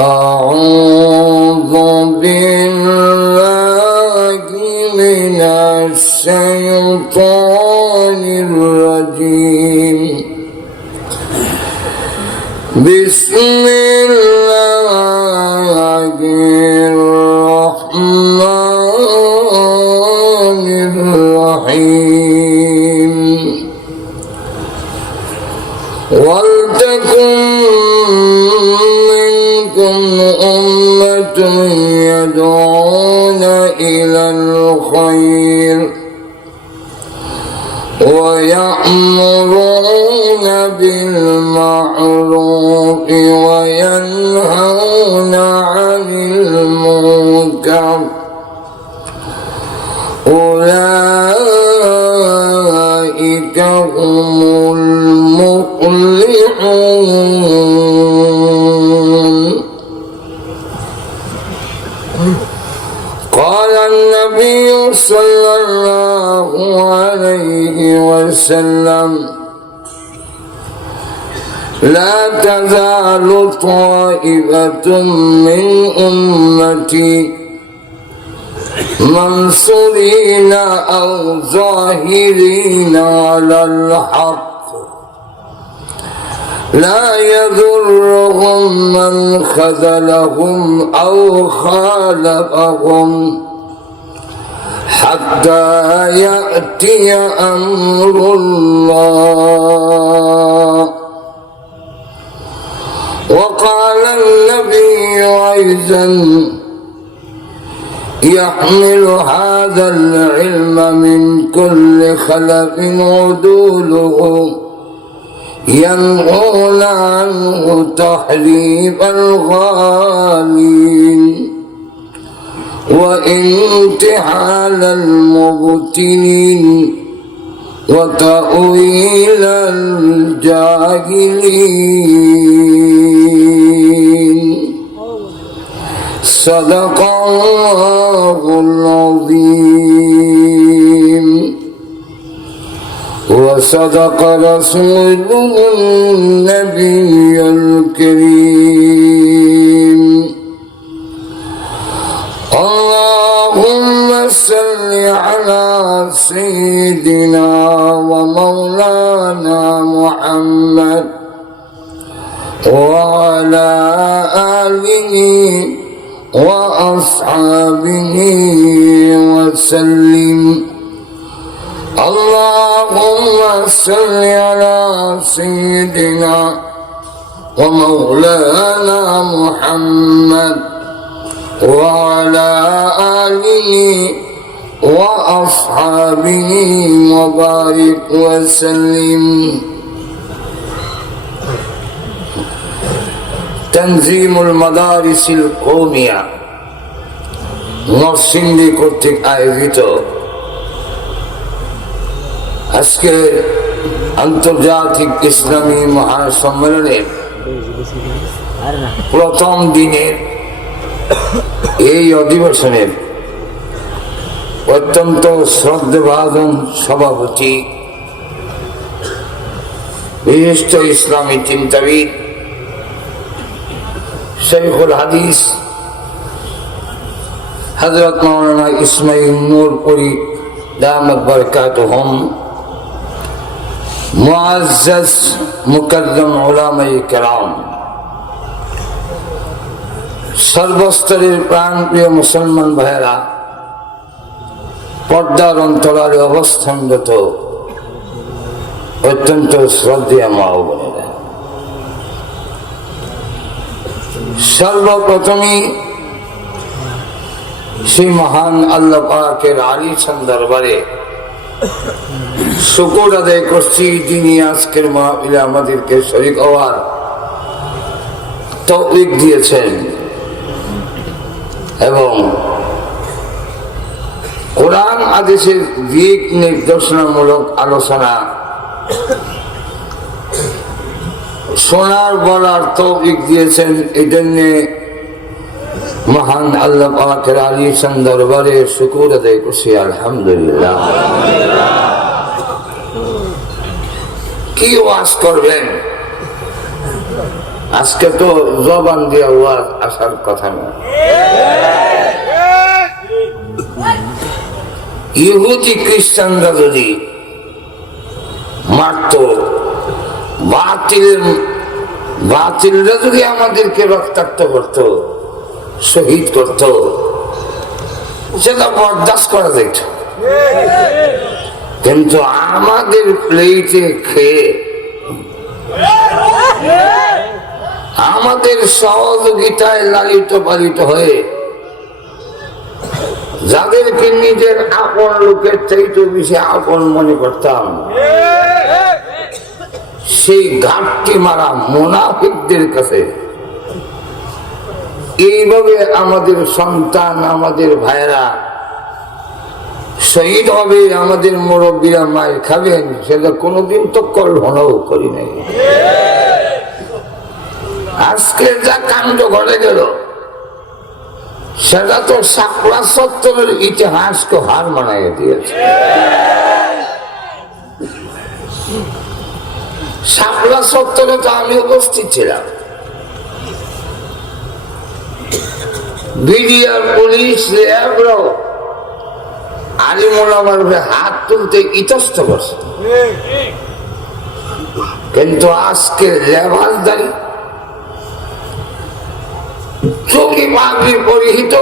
أعوذ بالله من الشيطان الرجيم بسم الله الرحمن الرحيم ولتكن منكم أمة يدعون إلى الخير ويأمرون بالمعروف وينهون عن المنكر أولئك هم المفلحون. قال النبي صلى الله عليه وسلم لا تزال طائفة من أمتي منصورين أو ظاهرين على الحق لا يضرهم من خذلهم أو خالفهم حتى يأتي أمر الله. وقال النبي أيضا يحمل هذا العلم من كل خلف عدوله ينهون عنه تحريف الغالين وانتحال المبتلين وتأويل الجاهلين. صدق الله العظيم وصدق رسوله النبي الكريم. اللهم صل على سيدنا ومولانا محمد وعلى آله وأصحابه وسلم. اللهم صل على سيدنا ومولانا محمد وعلى آله وأصحابه وبارك وسلم. তনজিমুল মাদারিসিল কওমিয়া নরসিংদী কর্তৃক আয়োজিত আজকে আন্তর্জাতিক ইসলামী মহাসম্মেলনের প্রথম দিনের এই অধিবেশনের অত্যন্ত শ্রদ্ধেভাজন সভাপতি বিশিষ্ট ইসলামী চিন্তাবিদ শাইখুল হাদিস হযরত মাওলানা ইসমাইল নূরপুরী দামাত বরকাতুহুম, মুআজ্জাজ মুকাররম উলামায়ে কেরাম, সর্বস্তরের প্রাণপ্রিয় মুসলমান ভাইয়েরা, পর্দার অন্তরালে অবস্থানরত অত্যন্ত শ্রদ্ধেয় মা ও বোনেরা, সর্বপ্রথমে সেই মহান আল্লাহ পাকের আলিশান দরবারে শুকর আদায় করছি, যিনি আজকের মাহফিলে আমাদেরকে শরীক হওয়ার তৌফিক দিয়েছেন এবং কোরআন হাদিসের দিক নির্দেশনামূলক আলোচনা শোনার বলার তৌফিক দিয়েছেন। এই জন্যে মহান আল্লাহ পাকের আলিশান দরবারে শুকর আদায় করছি, আলহামদুলিল্লাহ। কি ওয়াজ করবেন আজকে তো জবান দিয়ে ওয়াজ আসার কথা না। ইহুদি খ্রিস্টানরা যদি মারত, বাতিলরা যদি আমাদেরকে রক্তাক্ত করত, শহীদ করত, সেটা বরদাস্ত করা যেত। কিন্তু আমাদের প্লেটে খেয়ে আমাদের সহযোগিতায় লালিত পালিত হয়ে যাদেরকে নিজের আপন লোকের চাইতে বেশি আপন মনে করতাম, সেই ঘাটতি মারা মুনাফিকদের কাছে এইভাবে আমাদের সন্তান, আমাদের ভাইরা শহীদ হবে, আমাদের মুরব্বীরা মায়ের খাবেন, সেটা কোনোদিন তো কল্পনাও করি নাই। আজকে যা কাণ্ড ঘটে গেল সেটা তো শাপলা চত্বরের ইতিহাসকে হার মানাইয়া দিয়েছে। শাপলা চত্বরে তো আমি উপস্থিত ছিলাম। বিডিআর, পুলিশ, র্যাবরাও আলিমুল আমার হাত তুলতে ইতস্ত করছে। কিন্তু আজকে লেবাসদারি চোখে পাগড়ি পরিহিত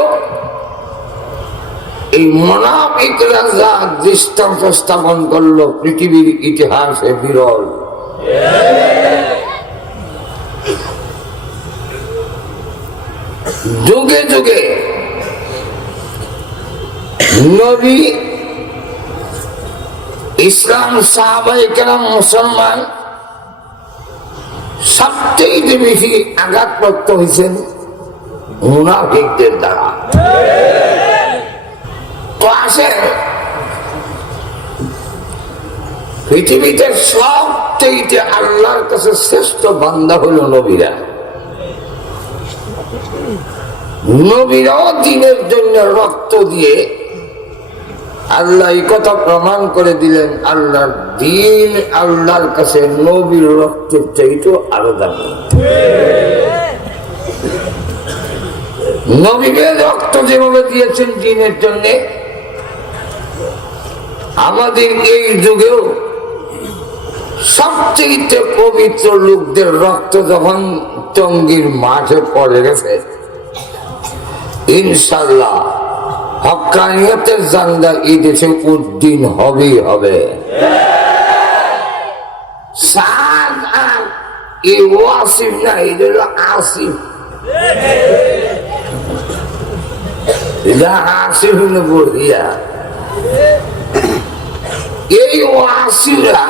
এই মুনাফিকরা যা দৃষ্টান্ত স্থাপন করলো পৃথিবীর ইতিহাসে বিরল। যুগে যুগে নবী, ইসলাম, সাহাবায়ে কেরাম, মুসলমান সবচেয়ে বেশি আঘাতপ্রাপ্ত হয়েছেন মুনাফিকদের দ্বারা। তো আসেন, পৃথিবীতে সবচেয়ে আল্লাহর কাছে শ্রেষ্ঠ বান্দা হলো নবীরা। নবীরাও দ্বীনের জন্য রক্ত দিয়ে আল্লাহ এই কথা প্রমাণ করে দিলেন, আল্লাহর দ্বীন আল্লাহর কাছে নবীর রক্তের চাইতে আরো দামি। নবীদের রক্ত যেভাবে দিয়েছেন দ্বীনের জন্য, আমাদের এই যুগেও সবচেয়ে পবিত্র লোকদের রক্ত যখন টঙ্গীর মাঠে পড়ে গেছে, ইনশাআল্লাহ হক্কানিয়তের জান্দা এই দেশে উদ্দিন হবেই হবে। ওয়াসিফ না, এটা হলো আসিফ। আসিফ হলো বলিয়া এই ওয়াসিফরা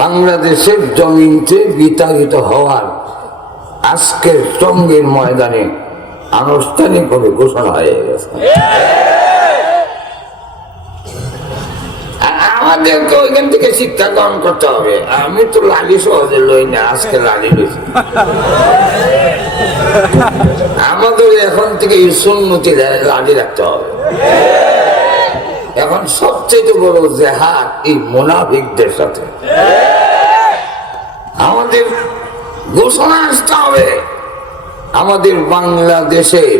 বাংলাদেশের জমিনতে বিতাড়িত হওয়ার আজকের টঙ্গীর ময়দানে আনুষ্ঠানিকভাবে ঘোষণা হয়ে গেছে। আমাদেরকে ওইখান থেকে শিক্ষা গ্রহণ করতে হবে। আমি তো লালি সহজে লই না, আজকে লালি লইছি। আমাদের এখন থেকে সুন্নতি লালি রাখতে হবে। এখন সবচেয়ে বড় জেহাদ এই মুনাফিকদের সাথে। আমাদের ঘোষণা আসতে হবে, আমাদের বাংলাদেশের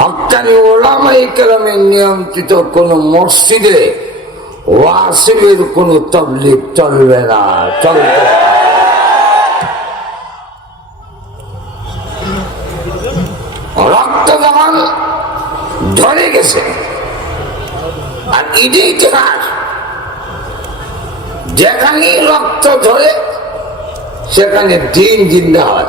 হক্কানি ওলামায়ে কেরামের নিয়ন্ত্রিত কোন মসজিদে ওয়াসিফের কোন তাবলীগ চলবে না, চলবে না। রক্ত যখন ধরে গেছে, আর ঈদে ইতিহাস, যেখানে রক্ত ধরে সেখানে দিন জিন্দা হয়,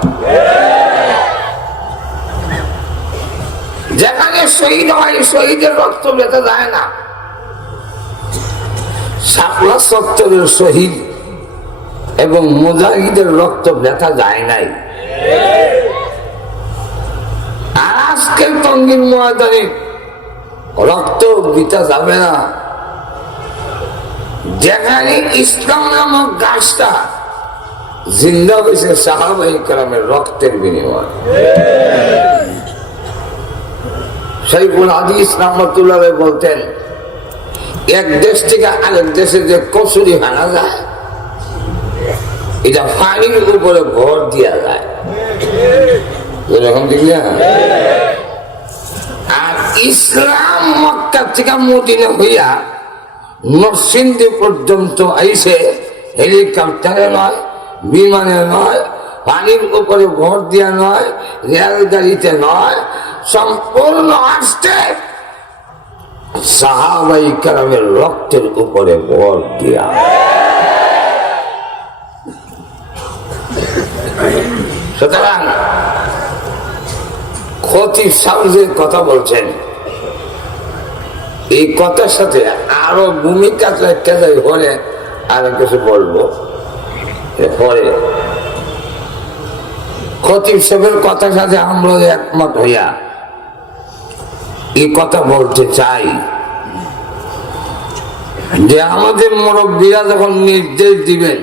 যেখানে শহীদ হয় শহীদের রক্ত বেঁচে যায় না। শাপলা চত্বরের শহীদ এবং মুজাহিদের রক্ত ব্যথা যায় নাই। আর আজকের টঙ্গীর ময়দানে রক্ত বিতা যাবে না, যেখানে ইসলাম নামক গাছটা জিন্দা হয়েছে সাহাবায়ে কেরামের রক্তের বিনিময়। শাইখুল হাদিস রাহমাতুল্লাহ বলতেন, এক দেশ থেকে আরেক দেশে যে কসুরি হানা যায়, এটা পানির উপরে ভর দিয়া যায় এরকম ঠিক না? আর ইসলাম মক্কা থেকে মদিনা হইয়া নরসিংদী পর্যন্ত আইসে হেলিকপ্টারে নয়, বিমানে নয়, পানির উপরে ভর দিয়া নয়, রেলগাড়িতে নয়, সম্পূর্ণ আসছে সাহাবাই কেরামের রক্তের উপরে ভর দিয়া। সুতরাং খতিব সাহেবের কথা বলছেন, এই কথার সাথে আরো ভূমিকা হলে আরো কিছু বলবো পরে। খতিব সাহেবের কথার সাথে আমরা একমত হইয়া এই কথা বলতে চাই যে আমাদের মুরব্বীরা যখন নির্দেশ দিবেন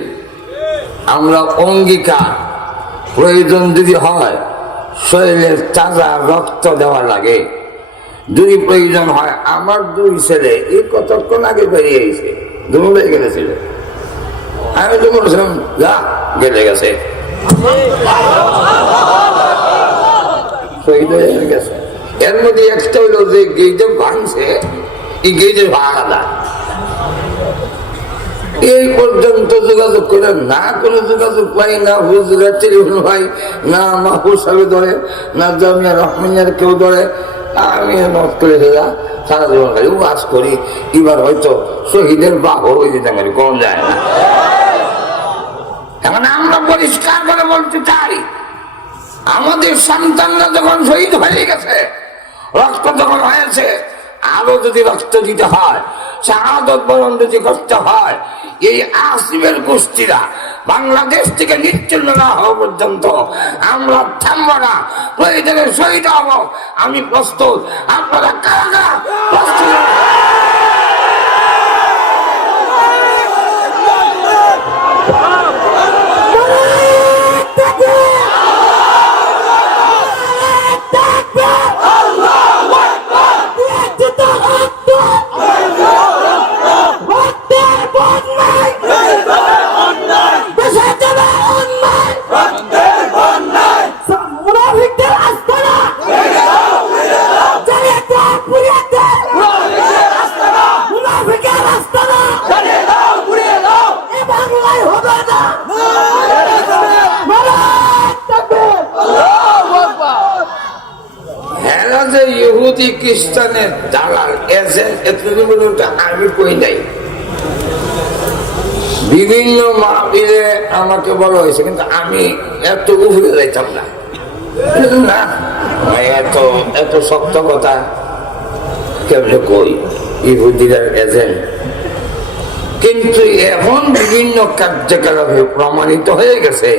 আমরা অঙ্গীকার, প্রয়োজন যদি হয় শরীরের তাজা রক্ত দেওয়া লাগে, যদি প্রয়োজন হয়। আমার দুই ছেলে এই কতক্ষণ আগে বেরিয়ে এসে দুমুলে গেছিল, আমি তো বলছিলাম যা গেলে গেছে, শহীদ হয়ে গেছে। এর মধ্যে একটা হইল যে গেইটে ভাঙছে, এই গেইটের ভাড়া এই পর্যন্ত যোগাযোগ করে না, কোনো যোগাযোগ পাই না, হুজুরের টেলিফোন পাই না, মাহফুজ সাহেব ধরে না, জামিয়া রহমানিয়ার কেউ ধরে। আমি নট করে যা সারা জীবন খালি ওয়াজ করি, এবার হয়তো শহীদের বাহর হয়ে যেতে পারি, কম যায় না। এখন আমরা পরিষ্কার করে বলতে চাই, আমাদের সন্তানরা যখন শহীদ হয়ে গেছে, রক্ত যখন হয়েছে, আরো যদি রক্ত দিতে হয়, শাহাদত বরণ যদি করতে হয়, এই আসিমের গোষ্ঠীরা বাংলাদেশ থেকে নিশ্চিন্ন না হওয়া পর্যন্ত আমরা থামবো না, প্রয়োজনে শহীদ হব। আমি প্রস্তুত, আপনারা কারা প্রস্তুত? ইহুদি খ্রিস্টানের দালাল এজেন্ট, এতদিন আমি কই নাই। বিভিন্ন মাহফিলে আমাকে বলা হয়েছে, কিন্তু আমি এত উপরে যাইতাম না, এত শক্ত কথা কেমনে কই ইহুদিদের এজেন্ট। কিন্তু এখন বিভিন্ন কার্যকলাপে প্রমাণিত হয়ে গেছে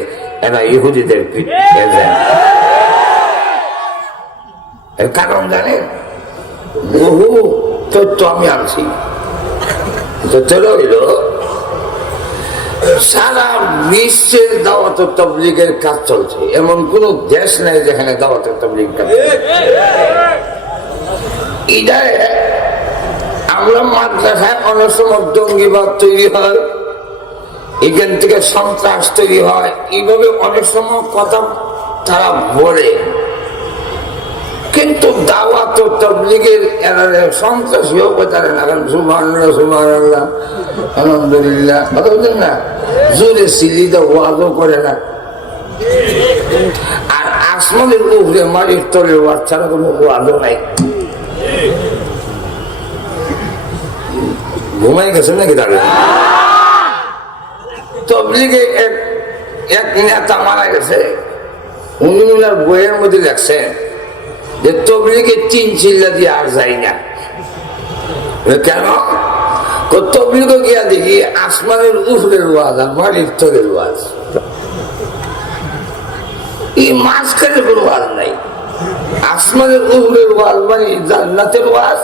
এরা ইহুদিদের এজেন্ট। এর কারণ জানেন, বহু তথ্য আমি আনছি। তথ্য হইল সারা বিশ্বের দাওয়াত তাবলীগের কাজ চলছে, এমন কোন দেশ নাই যেখানে দাওয়াত তাবলীগ কাজ। এটারে আমরা মাদ্রাসায় অনেক সময় জঙ্গিবাদ তৈরি হয়, এখান থেকে সন্ত্রাস তৈরি হয়, এইভাবে অনেক সময় কথা তারা বলে। কিন্তু দাওয়াত তাবলীগের সন্ত্রাসীও পারে না, কারণ সুবহানাল্লাহ সুবহানাল্লাহ আলহামদুলিল্লাহ কথা বলছেন না, জোরে সিলিদা ওয়াজও করে না। আর আসমানের উপরে মাটির তলে ওয়াজ ছাড়া কোনো ওয়াজও নাই। ঘুমাই গেছেন নাকি তাহলে? তাবলীগে এক নেতা মারা গেছে, উনি ওনার বইয়ের মধ্যে লেখছেন যে তাবলীগে 3 চিল্লা দিয়ে আর যাই না। কেন? তাবলীগে গিয়া দেখি আসমানের উপরের ওয়াজ আর মাটির তলের ওয়াজ, এই মাঝখানে কোনো ওয়াজ নাই। আসমানের উপরের ওয়াজ মানে জান্নাতের ওয়াজ,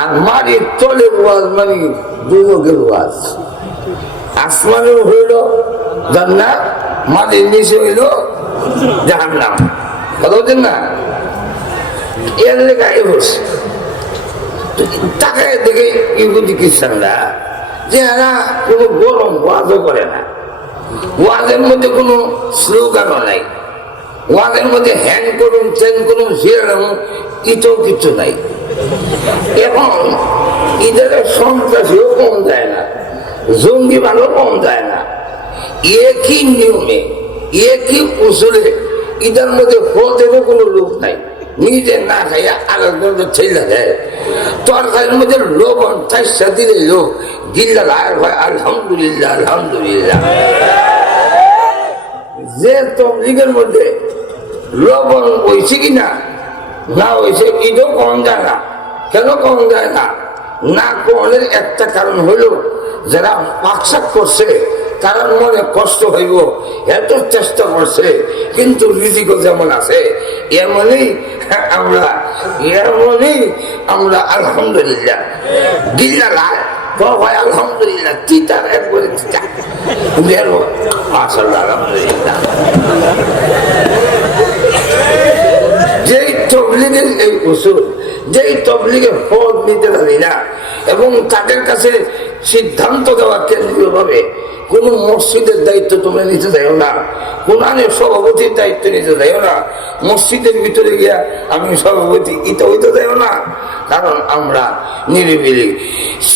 আর মাটির তলের ওয়াজ মানে দুর্যোগের ওয়াজ। আসমানের হইল জান্নাত, মাটির নিচে হইল জাহান্নাম। কথা বলছেন না? এর লেখাই বসে তাকে দেখে ইহুদি খ্রিস্টানরা যে এরা কোনো গরম ওয়াজও করে না, ওয়াজের মধ্যে কোনো স্লোগানও নাই, ওয়াজের মধ্যে হ্যাং করুন চেন করুন জিরাম ইতেও কিছু নাই। এখন ঈদের সন্ত্রাসীও কম যায় না, জঙ্গি ভালো কম যায় না। একই নিয়মে একই উসুলে ঈদের মধ্যে হতেরও কোনো লোক নাই, নিজে না খাইয়া আরেকজনকে ছেলে দেয়। তরকারির মধ্যে লবণ চাইসা দিলে লোক গিল্লা লাগার হয় আলহামদুলিল্লাহ আলহামদুলিল্লাহ। যে তবলিগের মধ্যে লবণ হয়েছে কিনা না হয়েছে ঈদও কম যায় না। কেন কম যায় না? না কমের একটা কারণ হইল যারা পাকশাক করছে তারা মনে কষ্ট হইব, এত চেষ্টা করছে কিন্তু রিজিকও যেমন আছে এমনই আমরা আলহামদুলিল্লাহ গিল্লা লাই তো হয় আলহামদুলিল্লাহ তিতার একবারে তিতা মাশাআল্লাহ আলহামদুলিল্লাহ। যেই তবলিগের এই উসুল, যেই তবলিগের পদ নিতে পারি না এবং তাদের কাছে সিদ্ধান্ত দেওয়া কেন্দ্রীয় ভাবে কোন মসজিদের দায়িত্ব তোমরা নিতে যাও না, কোরআনের সভাপতির দায়িত্ব নিতে যাও না, মসজিদের ভিতরে গিয়া আমি সভাপতি ইতে হইতে যাও না। কারণ আমরা নিরিবিলি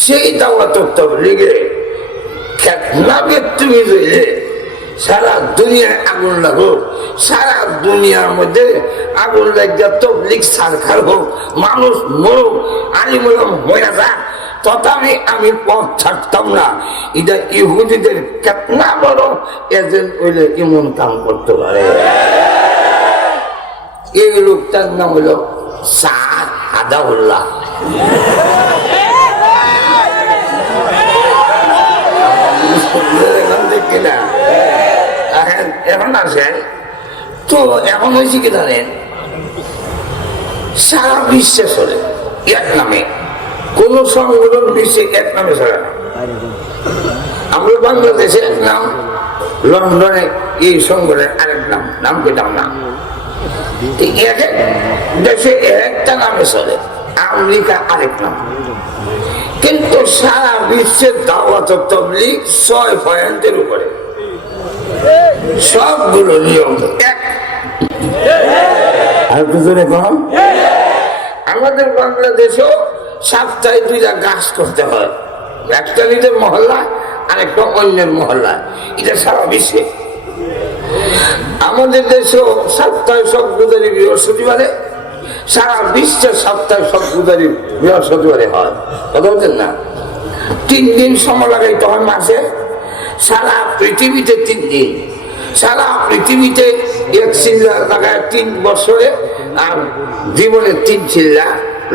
সেই দাওয়াত তবলিগে খেতনা ব্যক্তি হইলে সারা দুনিয়ায় আগুন লাগুক, সারা দুনিয়ার মধ্যে আগুন লাগিয়া তবলিগ সারখার হোক, মানুষ মরুক, আলিমুলম হয়ে যাক, তথাপি আমি পথ ছাড়তাম না। এটা ইহুদিদের কেতনা বড় এজেন্ট হইলে এমন কাম করতে পারে। এই লোকটার নাম হইল সাদ আদাউল্লাহ। এখন আসেন তো এখন হয়েছে কি জানেন, সারা বিশ্বে চলে এক নামে, কোন সংগঠন বিশ্বে এক নামে চলে না। আমরা বাংলাদেশে এক নাম, লন্ডনে এই সংগঠনের আরেক নাম, নাম পেতাম না। এক এক দেশে একটা নামে চলে, আমেরিকা আরেক নাম। কিন্তু সারা বিশ্বের দাওয়াত তাবলীগ 6 পয়েন্টের উপরে, সবগুলো নিয়ম এক। আর পিছনে কম, আমাদের বাংলাদেশেও সপ্তাহে 2টা গাছ করতে হয়, একটা নিজের মহল্লা আর একটা অন্যের মহল্লা। এটা সারা বিশ্বে। আমাদের দেশেও সপ্তাহে সব গুজারি বৃহস্পতিবারে, সারা বিশ্বের সপ্তাহে সব গুজারি বৃহস্পতিবারে হয়। কথা বলছেন না? 3 দিন সময় লাগাইতে হয় মাসে, সারা পৃথিবীতে 3 দিন, সারা পৃথিবীতে 1 চিল্লা লাগায় 3 বছরে, আর জীবনে 3 চিল্লা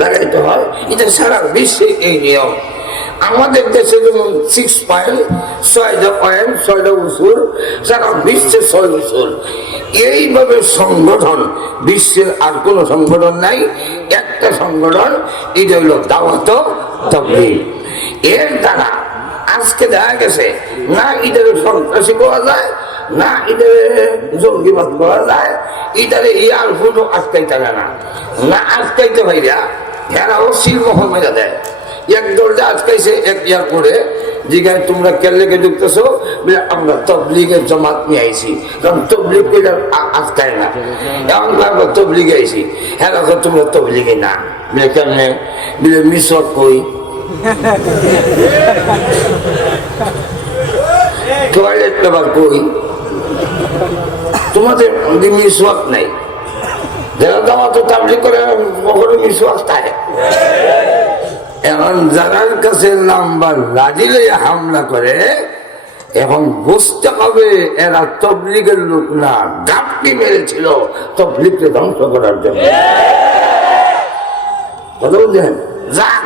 লাগাইতে হয়। এটা সারা বিশ্বে এই নিয়ম। আমাদের দেশে যেমন 6 পয়েন্ট, 6টা পয়েন্ট, 6টা উসুল, সারা বিশ্বে 6 উসুল। এইভাবে সংগঠন বিশ্বের আর কোন সংগঠন নাই, একটা সংগঠন, এটা হইল দাওয়াত তাবলীগ। এর দ্বারা আজকে দেখা গেছে না ইটারে সন্ত্রাসী করা যায়, না ইটারে জঙ্গিবাদ করা যায়, ইটারে ইয়ার ফুটো আটকাইতে যায় না, না আটকাইতে ভাইরা এরাও শিলমোহর মেরা দেয়। এক দরজা আটকাইছে এক ইয়ার করে, জিগায় তোমরা কেলেকে ঢুকতেছো, আমরা তবলিগের জমাত নিয়ে আইছি, কারণ তবলিগ করে আটকায় না। এমন আমরা তবলিগে আইছি, হ্যাঁ তোমরা তবলিগে না কেমনে বিলে মিশক কই, টয়লেট পেপার কই, তোমাদের মিশওয়াক নাই। যারা দাওয়াত তাবলীগ করে কখনো মিশওয়াক থাকে। এখন যারার কাছে নাম্বার লাজিলে হামলা করে, এখন বুঝতে হবে এরা তবলিগের লোক না, গাপটি মেরেছিল তবলিগকে ধ্বংস করার জন্য। কথা বলছেন? যাক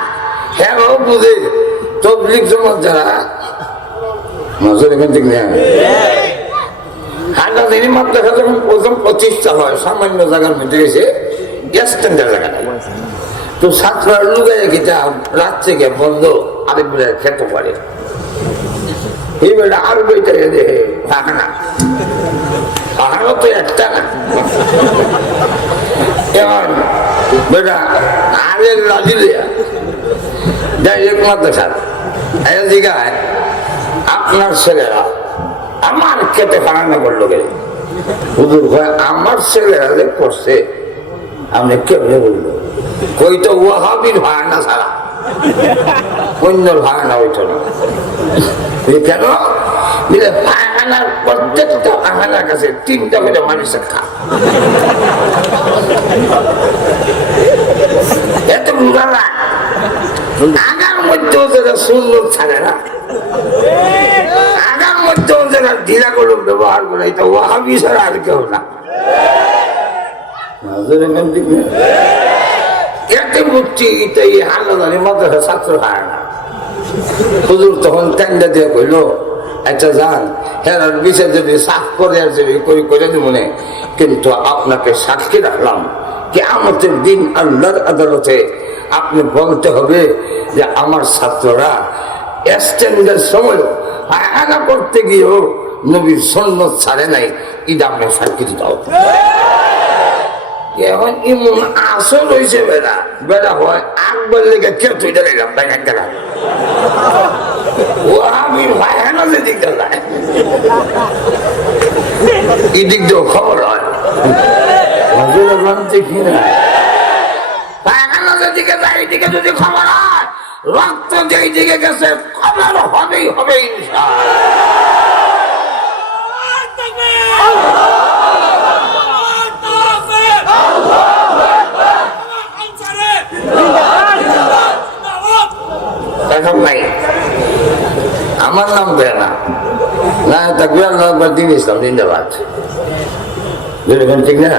হ্যাঁ বুঝে তবলিগ জমাত যারা নজর এখান থেকে হাজার দিনই মাদ্রাসা যখন প্রথম প্রতিষ্ঠা হয়, সামান্য জায়গার মধ্যে এসে স্ট্যান্ডার্ড জায়গাটা, তো ছাত্ররা লুকায় গেছে রাত থেকে বন্ধ, আরেক বেলা খেতে পারে, এই বেলা আর বইটা না আরো তো একটা না। এবার বেটা আরেক রাজিলিয়া ডাইরেক্ট মাদ্রাসা জিগায় আপনার ছেলেরা আমার খেতে খানা করলো গে হুজুর ভাই আমার ছেলেরা যে করছে আপনি কেমনে বললো কই তো ওয়াহাবির ভাড়া না ছাড়া অন্যর ভাড়া না ওইটা না কেন পায়খানার প্রত্যেকটা পায়খানার কাছে 3টা করে মানুষের খা এত বুঝালা আগার মধ্যেও যারা সুন্দর থাকে না আগার মধ্যেও যারা ঢিলা করে ব্যবহার করে এটা ওয়াহাবি ছাড়া আর কেউ না এতে বুঝছি এটা এই হানাদারি মাদ্রাসা ছাত্র খায় না হুজুর তখন টেন্ডা দিয়ে কইল আচ্ছা যান হ্যাঁ বিষয় যদি সাফ করে আর যদি করে দিব মনে কিন্তু আপনাকে সাক্ষী রাখলাম কি আমাদের দিন আল্লাহর আদালতে আপনি বলতে হবে যে আমার ছাত্ররা স্ট্যান্ডের সময় হায়না করতে গিয়েও নবীর সুন্নাত ছাড়ে নাই এটা আপনি সাক্ষী দিতে হবে এখন ইমন আসল হয়েছে বেড়া বেড়া হয় আকবর লেগে কেউ তুই দিলাম ব্যাংক গেলাম ও আমি ভাইহানা যে দিক যায় এই দিক দিয়েও খবর হয় পায়খানা যেদিকে যায় এইদিকে যদি খবর হয় রক্ত যেই দিকে গেছে খবর হবেই হবে এখন নাই আমার নাম বেড়া না থাকবে আল্লাহ দিন ইসলাম জিন্দাবাদ ঠিক না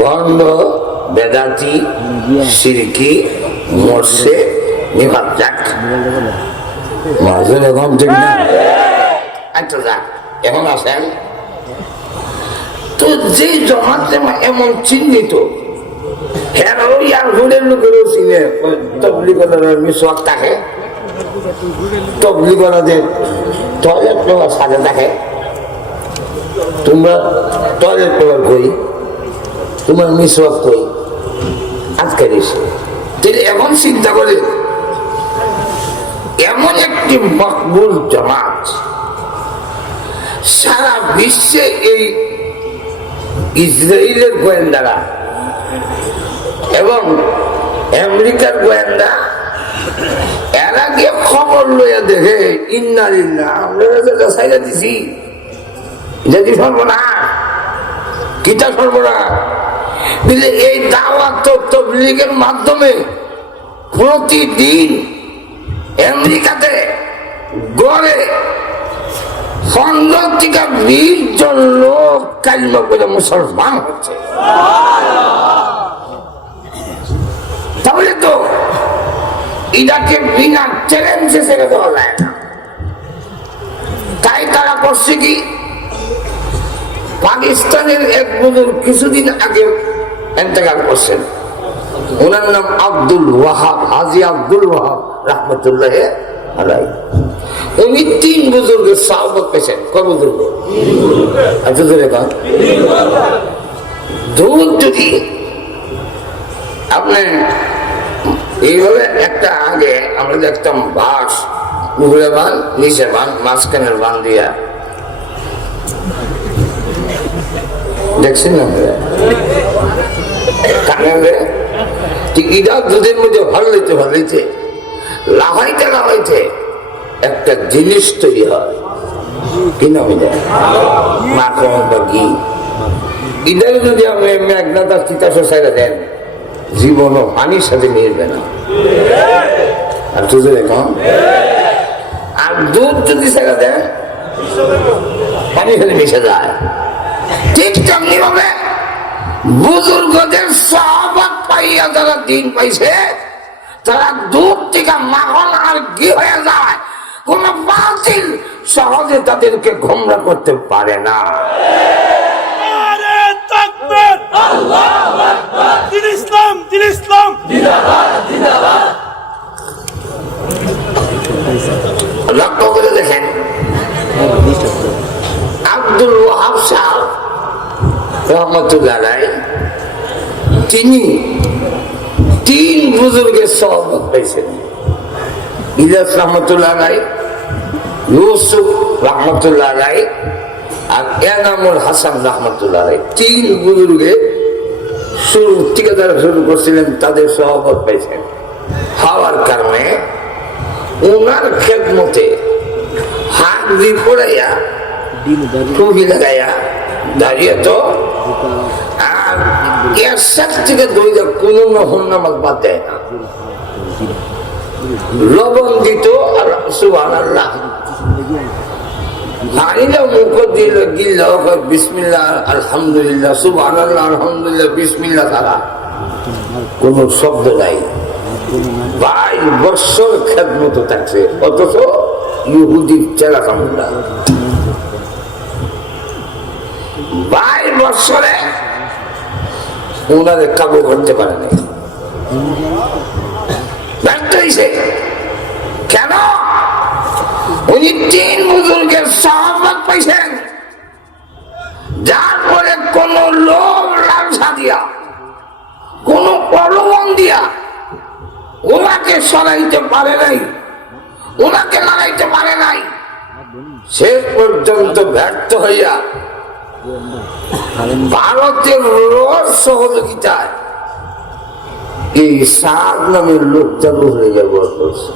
বন্ধ বেদাতি সিরকি মরছে নিভাব যাক মাঝে এখন ঠিক না আচ্ছা যাক এখন আসেন তো যে জমাতে এমন চিহ্নিত টয়লেট পেপার সাথে থাকে তোমরা টয়লেট পেপার কই তোমার মিসওয়াক কই আজকে এখন চিন্তা করে এমন একটি মকবুল জামাত সারা বিশ্বে এই ইসরায়েলের গোয়েন্দারা এবং আমেরিকার গোয়েন্দা এরা গিয়ে খবর লইয়া দেখে ইন্নালিল্লাহ আমরা সাইডা দিছি যদি সর্বনাশ কিটা সর্বনাশ বুঝলে এই দাওয়াত তাবলীগের মাধ্যমে প্রতিদিন আমেরিকাতে গড়ে 15 থেকে 20 জন লোক কালিমা পড়ে মুসলমান হচ্ছে তাহলে তো ইরাকে বিনা চ্যালেঞ্জে ছেড়ে দেওয়া যায় না তাই তারা করছে কি পাকিস্তানের এক বুজুর্গ কিছুদিন আগে ইন্তেকাল করছেন ওনার নাম আব্দুল ওয়াহাব হাজী আব্দুল ওয়াহাব রাহমাতুল্লাহ আলাইহি উনি 3 বুজুর্গের সাহাবত পেয়েছেন কয় বুজুর্গ আচ্ছা দেখুন দুধ যদি আপনি এইভাবে একটা আগে আমরা দেখতাম বাঁশ উপরে বান নিচে বান মাঝখানের বান দিয়া দেখছেন না কানে ঠিক ইটা দুধের মধ্যে ভালো লাগাইতে একটা জিনিস তৈরি হয় কি নাম মাখন বা ঘি ইদারে যদি আপনি মেঘনাথ আর তিতাসের সাইডে দেন জীবনও পানির সাথে মিলবে না আর তুই দেখুন আর দুধ যদি সেটা দেন পানির সাথে মিশে যায় ঠিক তেমনি ভাবে বুজুর্গদের সহবত পাইয়া যারা দিন পাইছে তারা দুধ থেকে মাখন আর ঘি হয়ে যায় কোন বাতিল সহজে তাদেরকে গোমরা করতে পারে না লক্ষ্য করে দেখেন আব্দুল ওয়াহাব সাহেব রহমতুল্লাহ তিনি 3 বুজুর্গের সহবত পাইছেন ইলিয়াস রহমতুল্লাহ ইউসুফ রহমতুল্লাহ আলাই আর এনামুল হাসান রহমতুল্লাহ আলাই, তিন বুজুর্গে শুরু থেকে যারা শুরু করছিলেন তাদের সহবত পাইছেন হওয়ার কারণে ওনার খেদমতে হাত দিয়ে পড়াইয়া টুপি লাগাইয়া দাঁড়িয়ে তো আর এর সাথ থেকে দইটা কোনো নহন নামাজ বাদ দেয় না, লবণ দিত আর সুবহানাল্লাহ হারিলা মুখ দিল গিল বিসমিল্লাহ আলহামদুলিল্লাহ সুবহানাল্লাহ আলহামদুলিল্লাহ বিসমিল্লাহ ছাড়া কোন শব্দ নাই। 22 বছর খেদমত থাকছে, অথচ ইহুদির চেলা কামড়া 22 বছরে ওনারে কাবু করতে পারে নাই, ব্যর্থ হয়েছে। কেন? উনি তিন বুজুর্গের সহমত পাইছেন, যার পরে কোন লোভ লালসা দিয়া কোন প্রলোভন দিয়া ওনাকে সরাইতে পারে নাই, ওনাকে লড়াইতে পারে নাই। শেষ পর্যন্ত ব্যর্থ হইয়া ভারতের রোজ সহযোগিতায় এই সাদ নামের লোকটা হয়ে ব্যবহার করছে।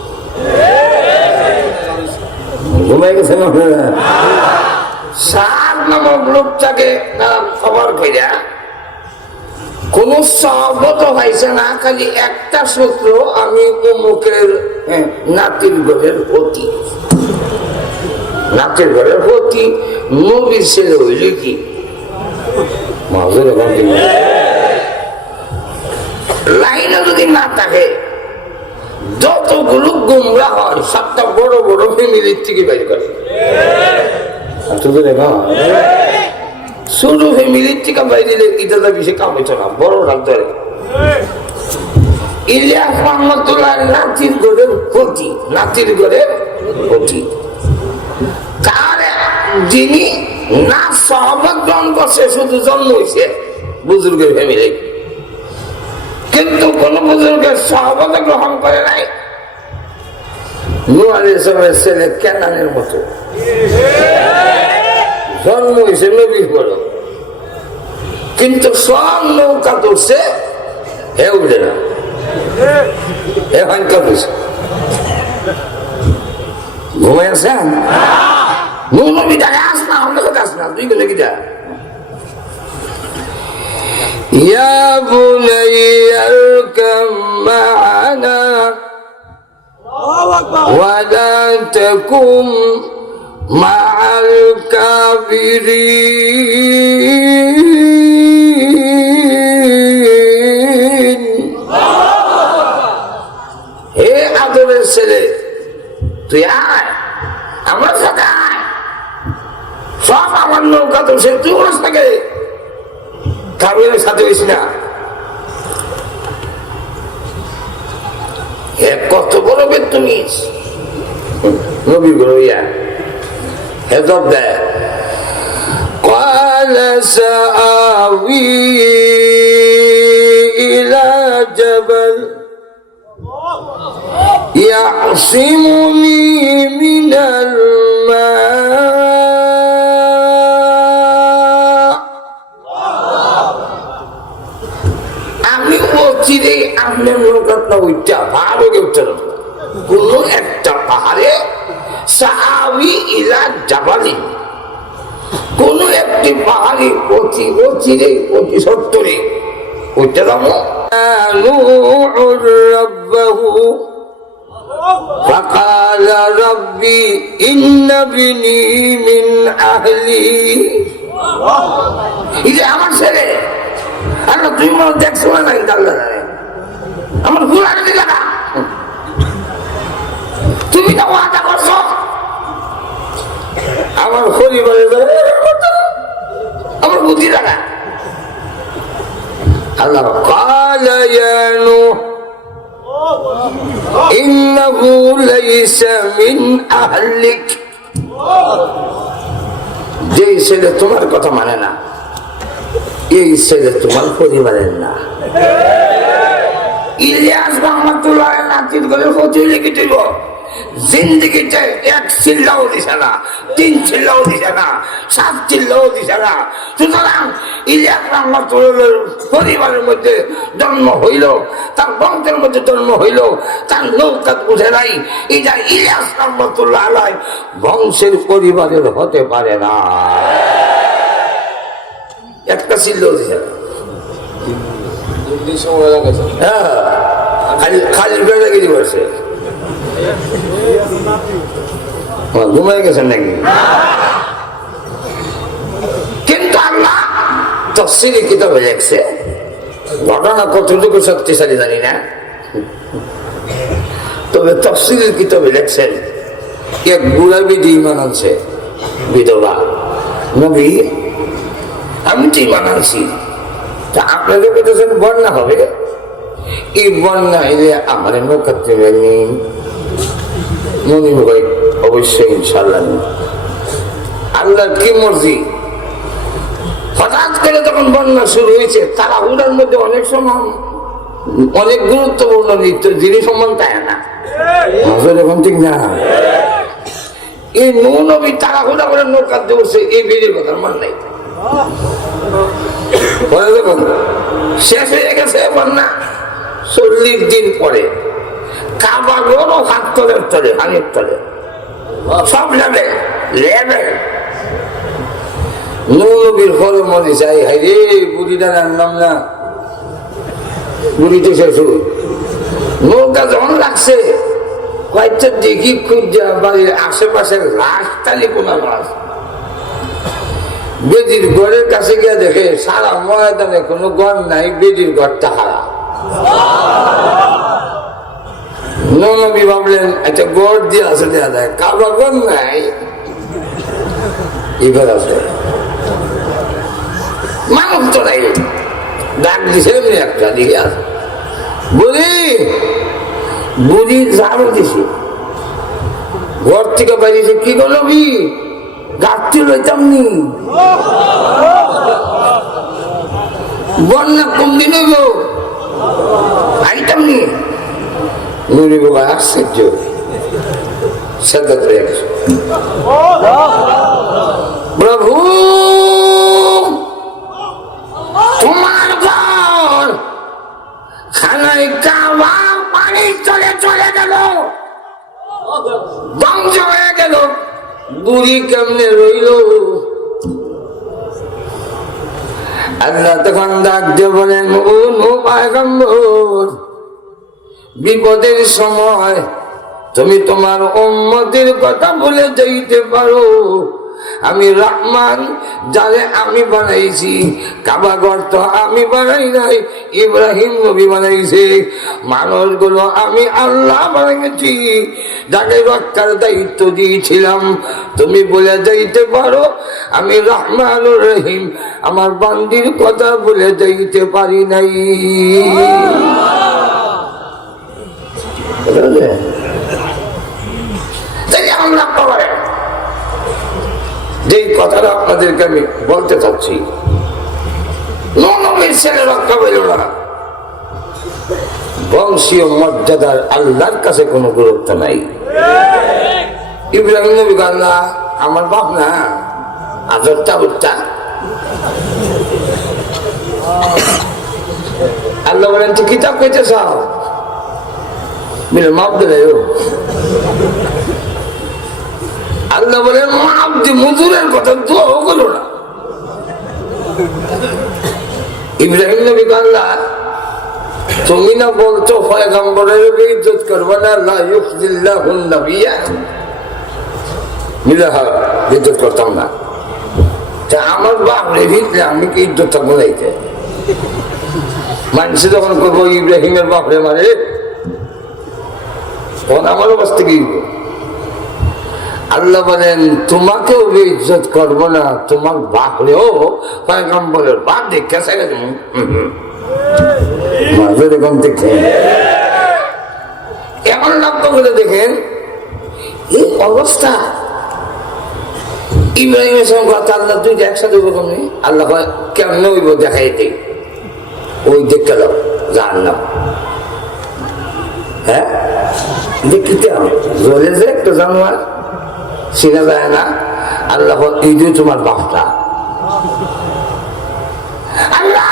ঘুমাই গেছেন আপনারা? সাদ নামক লোকটাকে খবর কইরা কোন সহবত হয়েছে না, খালি একটা সূত্র, আমি অমুকের নাতির ঘরের অতি, নাতির ঘরের অতি নবীর ছেলে হইল কি লাইনে যদি না থাকে যতগুলো গুমরা হয় সবটা বড় বড় ফ্যামিলির থেকে বের করে, শুধু ফ্যামিলির থেকে বাইরে এটা বেশি কাম হইতো না, বড় ডাক্তার ইলিয়াস রহমতুল্লাহ নাতির ঘরের ক্ষতি, নাতির ঘরের ক্ষতি তার যিনি না সহমত গ্রহণ করছে, শুধু জন্ম হয়েছে বুজুর্গের ফ্যামিলি, কিন্তু কোন বুজুর্গের সহমত গ্রহণ করে নাই। নূহ আলাইহিস সালামের ছেলে কেনানের মতো জন্ম হয়েছে নবীর বড়, কিন্তু সব নৌকা ধরছে হে উঠে না, হে হাঙ্কা ধরছে। ঘুমাই আছেন? নূহ নবী জানে আস না, আমাদের কথা আস না, তুই গেলে কি যা। ইয়া বুনাইয়া আরকাম মা'ানা ওয়া লা তাকুম মা'আল কাফিরিন। হে আদমের ছেলে, তুই আয় আমার সাথে আয়, সব আমার নৌকা তো সে তুই ওর থাকে কাবিরের সাথে হইস না। কত বড় তুমি নবী গুলো ইয়া হেদব দেয়। قال سآوي إلى جبل يعصمني من الماء। আমি অচিরে আপনার নৌকাটা উঠা পাহাড়ে উঠতে কোন একটা পাহাড়ে সাআওই ইলা জাবালিন, কোন একটি পাহাড়ি অতি অচিরে অতি সত্তরে উঠতে যাবো। فقال ربي إن ابني من أهلي। এই যে আমার ছেলে, আরে তুই মনে দেখছো না আমার ঘুরানো দিলা না, তুমি তো ওয়াদা করছো আমার পরিবারের আমার বুদ্ধি লাগা। আল্লাহ قال يا نوح إنه ليس من أهلك। যে ছেলে তোমার কথা মানে না, এই ছেলে তোমার পরিবারের না। ইলিয়াস রহমতুল্লাহ নাতির ঘরে ফতুই লিখে দিল, জিন্দিগিতে 1 চিল্লাও দিছে না, 3 চিল্লাও দিছে না, 7 চিল্লাও দিছে না। সুতরাং ইলিয়াস রহমাতুল্লাহর পরিবারের মধ্যে জন্ম হইল, তার বংশের মধ্যে জন্ম হইল, তার নৌকা বুঝে নাই, এটা ইলিয়াস রহমাতুল্লাহ আলাইহি বংশের পরিবারের হতে পারে না। একটা চিল্লাও দিছে না। হ্যাঁ, খালি বেড়ে গেছে বসে ঘুমাই গেছেন নাকি? কিন্তু আল্লাহ তাফসীরে কিতাবে লেখছে, ঘটনা কতটুকু শক্তিশালী জানি না, তবে তাফসীরের কিতাবে লেখছেন এক বুড়া বিধি ইমান আনছে, বিধবা। নবী আমি তো ইমান আনছি, তা আপনাদের বলতেছেন বন্যা হবে, এই বন্যা এলে আমার নৌকাতে নেই। মনে হয় অবশ্যই ইনশাল্লাহ আল্লাহর কি মর্জি। হঠাৎ করে তখন বন্যা শুরু হয়েছে, তারা উড়ার মধ্যে অনেক সময় অনেক গুরুত্বপূর্ণ জিনিস সম্মান তাই না, এখন ঠিক না। এই নবী তারা হুড়া করে নৌকাতে উঠছে, এই বিধির কথার মান নাই। শেষ হয়ে গেছে বন্যা, 40 দিন পরে কাবা ঘরও হাত তলের তলে, হানির তলে, সব লেবে লেবে। নবীর ফলে মনে চাই, হাই রে বুড়িটা আনলাম না, বুড়িতে শেষ হই। নৌকা যখন লাগছে কয়েকটা দেখি খুঁজা বাড়ির আশেপাশের লাশ তালি কোনা মাছ, বেদির ঘরের কাছে গিয়ে দেখে সারা ময়দানে কোনো ঘর নাই, বেদির ঘরটা হারা। নবী ভাবলেন একটা গড় দিয়ে আছে, দেওয়া যায় কাবা ঘর নাই, এবার আছে মানুষ তো নাই। ডাক দিছে একটা দিকে আছে, বুড়ি বুড়ি ঝাড়ু দিছে, ঘর থেকে বাইরেছে, কি করলো গাছটি লইতাম নি, বন্যা কোন দিন হইব আইতাম নি। নুরি বাবা আশ্চর্য, প্রভু তোমার ঘর খানায় কাবা পানি চলে চলে গেল, ধ্বংস হয়ে গেল, বুড়ি কেমনে রইল। আল্লাহ তখন ডাক দিয়ে বলেন, ও নো পয়গম্বর, বিপদের সময় তুমি তোমার উম্মতের কথা বলে যাইতে পারো, আমি রহমান, যারে আমি বানাইছি। কাবা ঘর তো আমি বানাই নাই, ইব্রাহিম নবী বানাইছে। মানুষগুলো আমি আল্লাহ বানাইছি, যাকে রক্ষার দায়িত্ব দিয়েছিলাম। তুমি বলে যাইতে পারো আমি রহমানুর রহিম, আমার বান্দির কথা বলে যাইতে পারি নাই। যে কথাটা আপনাদেরকে আমি বলতে চাচ্ছি, নবীর ছেলে রক্ষা পেল না, বংশীয় মর্যাদার আল্লাহর কাছে কোনো গুরুত্ব নাই। ইব্রাহিম নবী আল্লাহ আমার বাপ না, আজরটা উঠটা। আল্লাহ বলেন তুই কিতাব পেতে চাও, মাপ দিলে। আল্লাহ বলেন মাপ দি, মজুরের কথা দোয়াও করো না। ইব্রাহিম নবী আল্লাহ তুমি না বলছো পয়গম্বরের ইজ্জত করবে না, লা ইউখজিল্লাহুন নবিয়্যা, মিলাহা ইজ্জত করতাম না। তা আমার বাপ রেভিতে আমি কি ইজ্জত থাকবো নাইতে? মানুষ যখন করবো ইব্রাহিমের বাপরে মারে, তখন আমার অবস্থা কি? আল্লাহ বলেন তোমাকেও ইজ্জত করবো না, তোমার বাপরেও পয়গম্বরের বাপ দেখে এরকম দেখে। এমন লক্ষ্য করে দেখেন এই অবস্থা। ইব্রাহিমের সঙ্গে কথা আল্লাহ দুই একসাথে কমনি, আল্লাহ কেমন হইব দেখাইতে, ওই দেখতে দাও জানলাম। হ্যাঁ দেখিতে জ্বলে যে একটা জানোয়ার চিনা যায় না। আল্লাহ এই যে তোমার বাপটা, আল্লাহ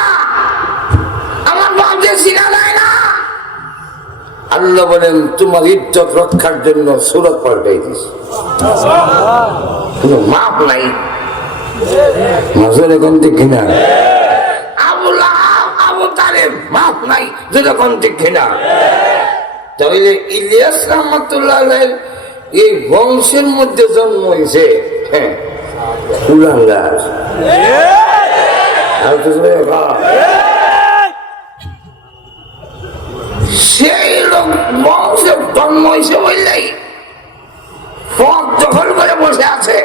আমার বাপ যে চিনা যায় না। আল্লাহ বলেন তোমার ইজ্জত রক্ষার জন্য সূরত পাল্টাই দিস, কোনো মাপ নাই। মাজরে কোন ঠিক কিনা? আবু তালেব মাপ নাই যেটা কোন ঠিক কিনা? তাহলে ইলিয়াস রহমতুল্লাহ এই বংশের মধ্যে জন্ম হয়েছে কুলাঙ্গার। সেই লোক বংশের জন্ম হয়েছে বললেই পথ দখল করে বসে আছে।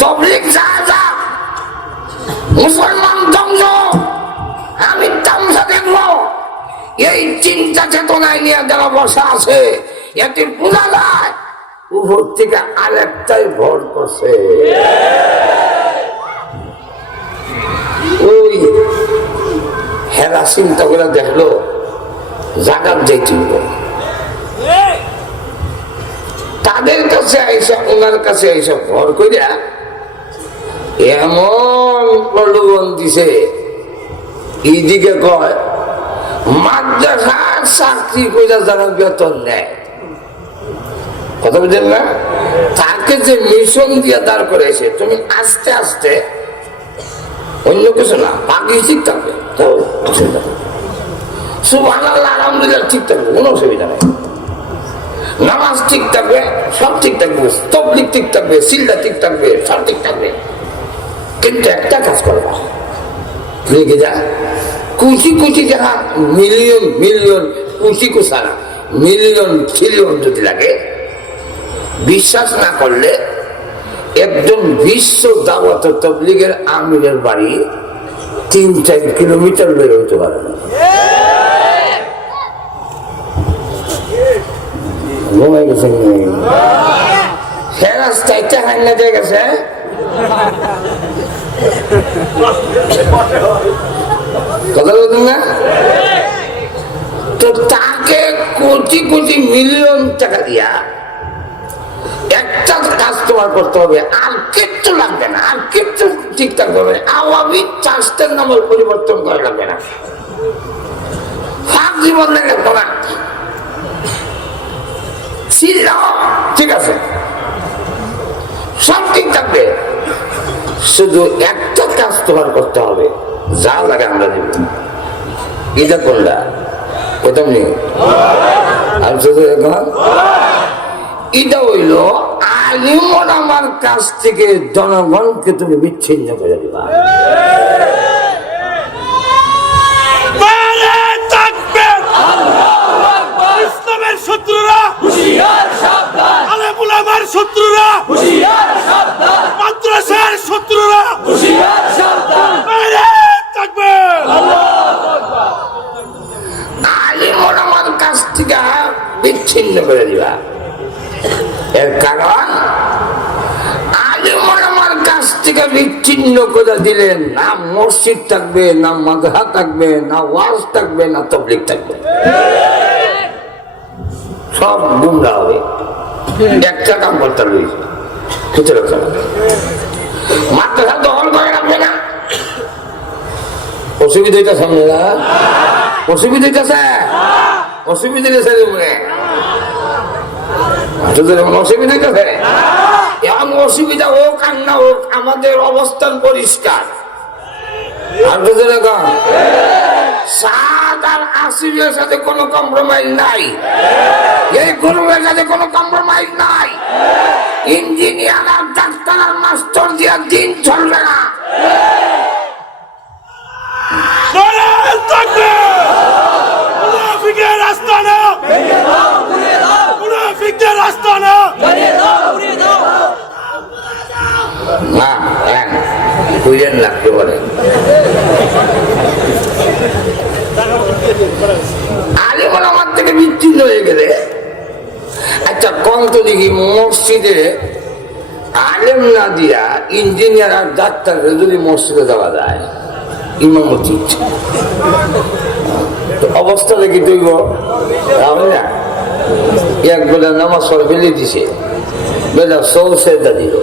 তবলিগ যা যা, মুসলমান ধ্বংস, আমি তামসা দেখবো, এই চিন্তা চেতনায় নিয়ে যারা বসা আছে এটি বোঝা যায় উপর থেকে আরেকটাই ভর করছে। ওই হেরা চিন্তা করে দেখলো জাগাত যাইতে তাদের কাছে আইসা, ওনার কাছে আইসা ভর করিয়া এমন প্রলোভন দিছে। এইদিকে কয় মাদ্রাসার চাকরি করে যারা বেতন নেয়, কথা বুঝলেন না? তাকে যে মিশন দিয়ে দাঁড় করেছে, তুমি আস্তে আস্তে অন্য কিছু না বাকি ঠিক থাকবে, সুবহানাল্লাহ আলহামদুলিল্লাহ ঠিক থাকবে, কোনো অসুবিধা নেই। নামাজ ঠিক থাকবে, সব ঠিক থাকবে, তাবলীগ ঠিক থাকবে, সিজদা ঠিক থাকবে, সব ঠিক থাকবে। কিন্তু একটা কাজ করবা, লেগে যা কুচি কুচি যারা মিলিয়ন মিলিয়ন কুচি কুচারা মিলিয়ন ট্রিলিয়ন যদি লাগে, বিশ্বাস না করলে একজন বিশ্ব দাওয়াত তাবলীগের আমিরের বাড়ি 3-4 কিলোমিটার বের হতে পারে না। ঘুমাই গেছে সে রাস্তায় হান্না দিয়ে গেছে। কথা বলতেন না? তো তাকে কোটি কোটি মিলিয়ন টাকা দিয়া একটা কাজ তোমার করতে হবে, আর কিচ্ছু লাগবে না, আর কিচ্ছু ঠিকঠাক হবে না। আওয়ামী চাষের নামের পরিবর্তন করা লাগবে না, ফাঁক জীবন লাগবে না, ঠিক আছে, সব ঠিক থাকবে। শুধু একটা কাজ তোমার করতে হবে, যা লাগে আমরা দিব। এটা কোনটা? প্রথম নেই, আর শুধু এটা হইল আলিমন আমার কাছ থেকে জনগণকে তুমি বিচ্ছিন্ন করে দিবা। ইসলামের শত্রুরা হুঁশিয়ার সাবধান, আলেম উলামার শত্রুরা হুঁশিয়ার সাবধান, মাদ্রাসার শত্রুরা হুঁশিয়ার সাবধান। তাকবীর, আল্লাহু আকবার। আলেম উলামার কাছ থেকে বিচ্ছিন্ন করে দিবা। এর কারণ আলেম উলামার কাছ থেকে বিচ্ছিন্ন করে দিলে না মসজিদ থাকবে, না মাদ্রাসা থাকবে, না ওয়াজ থাকবে, না তাবলীগ থাকবে, সব গুমরা হবে। একটা কাম করতে রয়েছে, মাদ্রাসা দখল করে রাখবে না। অসুবিধা সামনে না, অসুবিধা অসুবিধা অসুবিধা এমন অসুবিধা হোক আর না হোক, আমাদের অবস্থান পরিষ্কার। সাদ আর আসিফের সাথে কোনো কম্প্রোমাইজ নাই, এই গরুরের সাথে কোনো কম্প্রোমাইজ নাই। ইঞ্জিনিয়ার আর ডাক্তার আর মাস্টার দিয়া দিন চলবে না। মুনাফিকের আস্তানা, মুনাফিকদের আস্তানা না, বুঝেন লাগতে পারে। আলেম আমার থেকে বিচ্ছিন্ন হয়ে গেলে, আচ্ছা কোন তো দেখি মসজিদে আলেম না দিয়া ইঞ্জিনিয়ার আর ডাক্তার যদি মসজিদে যাওয়া যায় ইমামতি, অবস্থা দেখি তৈব না। এক বেলা নামাজ পড়ে ফেলে দিছে, বেলা সৌসেদা দিল।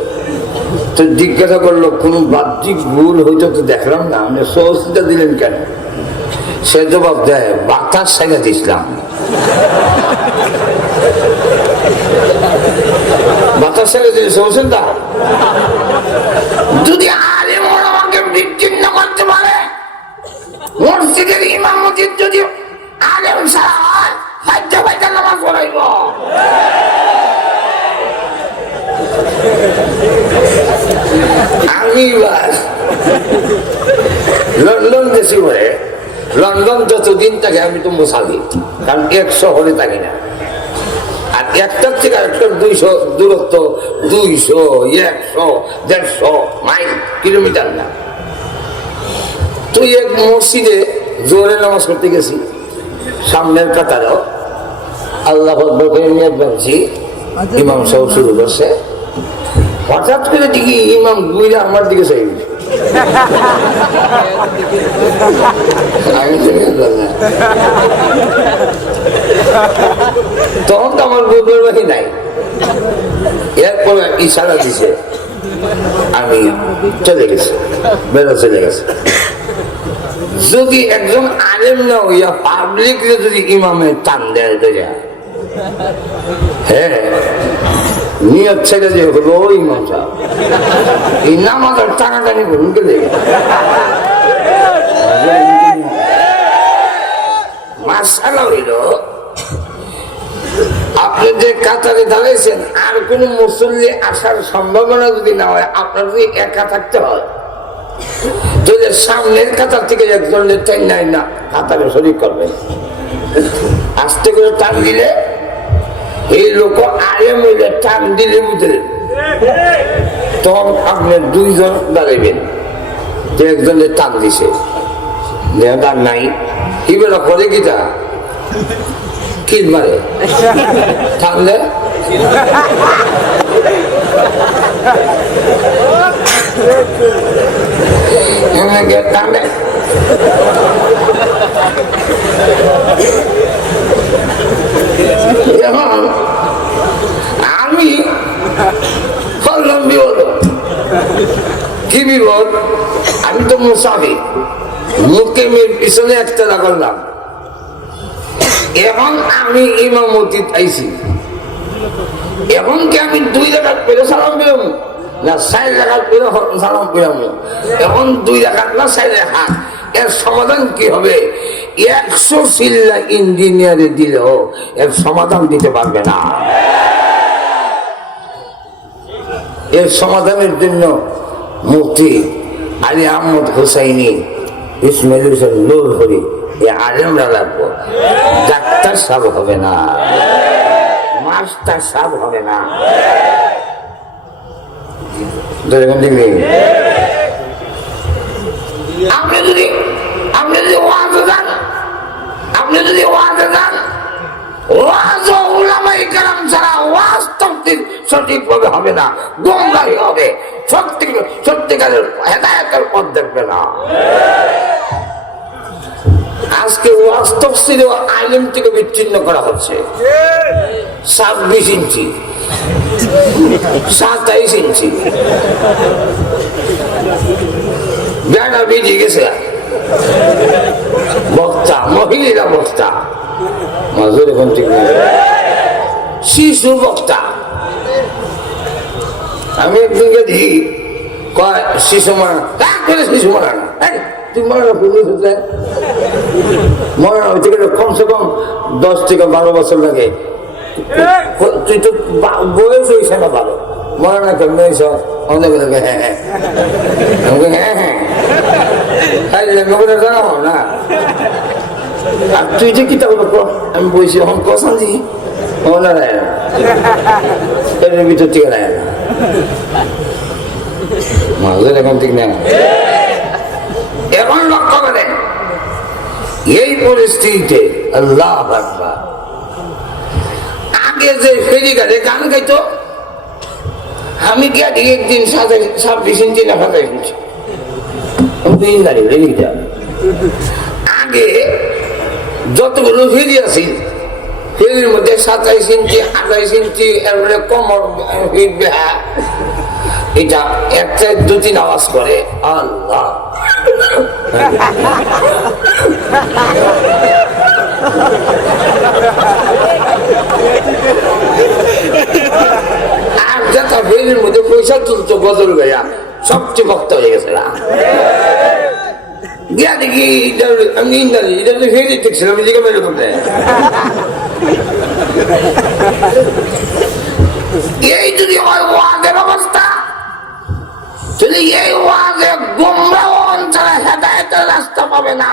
তো জিজ্ঞাসা করলো কোন বাহ্যিক ভুল হইতো তো দেখলাম না, আপনি সৌসেদা দিলেন কেন? সে জবাব দেয়, বাতাস ছেড়ে দিছিলাম। বাতাস ছেড়ে দিলে সৌসেদা? যদি আলেম আমাকে বিচ্ছিন্ন করতে পারে, মসজিদের ইমামতির যদি আলেম ছাড়া হয়, ফাইজা ফাইজা নামাজ পড়াইব। আমি লন্ডন গেছি বলে, লন্ডন যতদিন থাকে আমি তো মুসাফির, কারণ এক শহরে থাকি না। আর একটার থেকে আরেকটার 200 দূরত্ব, 200, 100, 150 মাইল, কিলোমিটার না। তুই এক মসজিদে জোরে নামাজ করতে গেছি, সামনের কাতারও আল্লাহ বলছি, ইমাম সাহেব শুরু করছে, হঠাৎ করে দেখি ইমাম গুইরা আমার দিকে চাই। তখন তো আমার বুঝবার বাকি নাই। এরপরে ইশারা দিছে, আমি চলে গেছি, বেরো চলে গেছে। যদি একজন আলেম না হইয়া পাবলিক যদি ইমামে টান দেয়, হ্যাঁ নিয়ত ছেড়ে যে হলো ইমাম সাহেব, এই নামাজের টানাটানি করুন গেলে মাসালা হইল, আপনি যে কাতারে দাঁড়াইছেন আর কোন মুসল্লি আসার সম্ভাবনা যদি না হয়, আপনার যদি একা থাকতে হয়, যদি সামনের কাতার থেকে একজনের টাইম নাই না কাতারে শরীর করবেন, আস্তে করে টান দিলে এই লোক আলেম হইলে টান দিলে বুঝলেন, তখন আপনি 2 জন দাঁড়াইবেন, যে একজনের টান দিছে টান নাই, কি বেলা করে কিটা কিল মারে, টানলে টানলে আমি বললাম বিপদ, কি বিপদ? আমি তো মুসাফির, মুকিমের পিছনে একটা করলাম, এখন আমি ইমামতি আইছি, এখন কি আমি 2 রাকাত পড়ে সালাম পেলাম না 4 রাকাত পড়ে সালাম পেলাম? এখন 2 রাকাত না 4 রাকাত, এর সমাধান কি হবে? 100 চিল্লা ইঞ্জিনিয়ারে দিলেও এর সমাধান দিতে পারবে না। এর সমাধানের জন্য মুফতি আলী আহমদ হুসাইনি, ইসমাইল হোসেন নূর হরি, এই আলেমরা লাগবো। ডাক্তার সাহেব হবে না, মাস্টার সাহেব হবে না। আপনি যদি ওয়াজে যান, আপনি যদি ওয়াজে যান, ওয়াজ উলামায়ে কেরাম ছাড়া ওয়াজ তাফসীর সঠিকভাবে হবে না, গোমরাহি হবে, সত্যিকারের হেদায়েতের পথ দেখবে না। আজকে ওয়াজ তাফসীর ও আলেম থেকে বিচ্ছিন্ন করা হচ্ছে। 26 ইঞ্চি, 27 ইঞ্চি বেড়া বেরিয়ে গেছে, বক্তা মহিলা বক্তা, মাজুর এখন ঠিক নেই, শিশু বক্তা। আমি একদিনকে দেখি কয় শিশু মারা, শিশু মারা না, তুই মারা মরা হইতে গেলে কমসে কম 10 থেকে 12 বছর লাগে। তুই তো বয়স হয়েছে না 12, মরা না কেমন হয়েছ? অনেক হ্যাঁ হ্যাঁ হ্যাঁ হ্যাঁ জানাও না। আর তুই যে কি তাহলে আমি বলছি এখন কসানজি না এর ভিতর থেকে নেয় না, মাঝে এখন ঠিক না। এখন লক্ষ্য করেন এই পরিস্থিতিতে আল্লাহ আকবার, আগে যে ফেরি গাড়ি গান গাইতো, আমি কি আগে একদিন 26 ইঞ্চি লেখা গাই শুনছি, আগে যতগুলো ফেরি আছে ফেরির মধ্যে 27 ইঞ্চি 28 ইঞ্চি এরপরে কমর এটা একটা 2-3 আওয়াজ করে আল্লাহ। আর যেটা ফেরির মধ্যে পয়সা তুলতো বদল ভাইয়া সবচেয়ে ভক্ত হয়ে গেছে না গিয়া দেখি আমি এটা তো ফেরি দেখছিলাম এদিকে মেরে করতে। এই যদি হয় ওয়াজের অবস্থা, যদি এই ওয়াজে গোমরাহ অঞ্চলে হেদায়েতের রাস্তা পাবে না।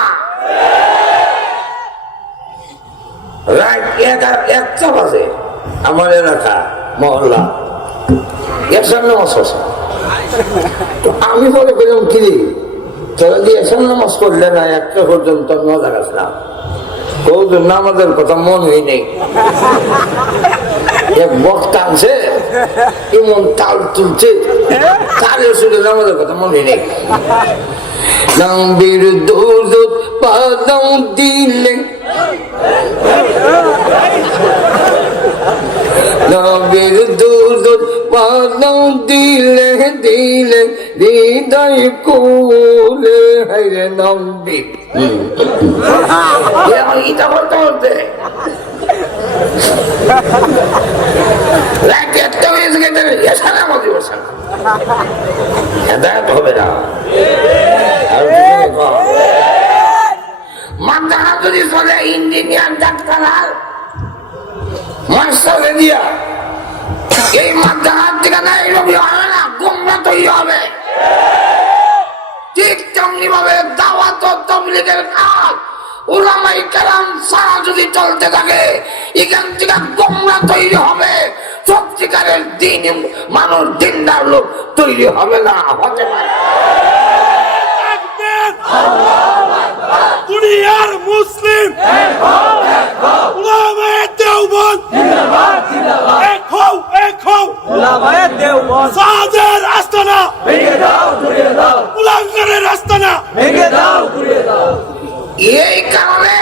রাত 1টা বাজে আমার এলাকা মহল্লা এসার নামাজ পড়ছে। আমি বলে পেলাম কিরে তোরা দিয়ে এসার নামাজ পড়লে না 1টা পর্যন্ত মজা গেছিলাম কৌজন নামাজের কথা মন হই নেই। এক বক্তা আনছে এমন তাল তুলছে তালে শুনে নামাজের কথা মন হই নেই। নবীর দৌলত পাদাও দিলে নবীর দৌলত পাদাও দিলে দিলে হৃদয় কোলে হায়রে নবী এটা বলতে বলতে হবে না। মাদ্রাসা যদি চলে ইঞ্জিনিয়ার ডাক্তার আর মাস্টার দিয়া এই মাদ্রাসার থেকে না এইভাবে হবে না, গোমরা তৈরি হবে। ঠিক তেমনি ভাবে দাওয়াত ও তাবলীগের কাজ উলামায়ে কেরাম ছাড়া যদি চলতে থাকে এখান থেকে গোমরা তৈরি হবে, সত্যিকারের দিন মানুষ দিনদার লোক তৈরি হবে না, হতে পারে। দুনিয়ার মুসলিম উলামায়ে দেওবন্দ এক হও এক হও উলামায়ে দেওবন্দ সাজের আস্তানা ভেঙে দাও ঘুরিয়ে দাও উলাঙ্গারের আস্তানা ভেঙে দাও ঘুরিয়ে দাও। এই কারণে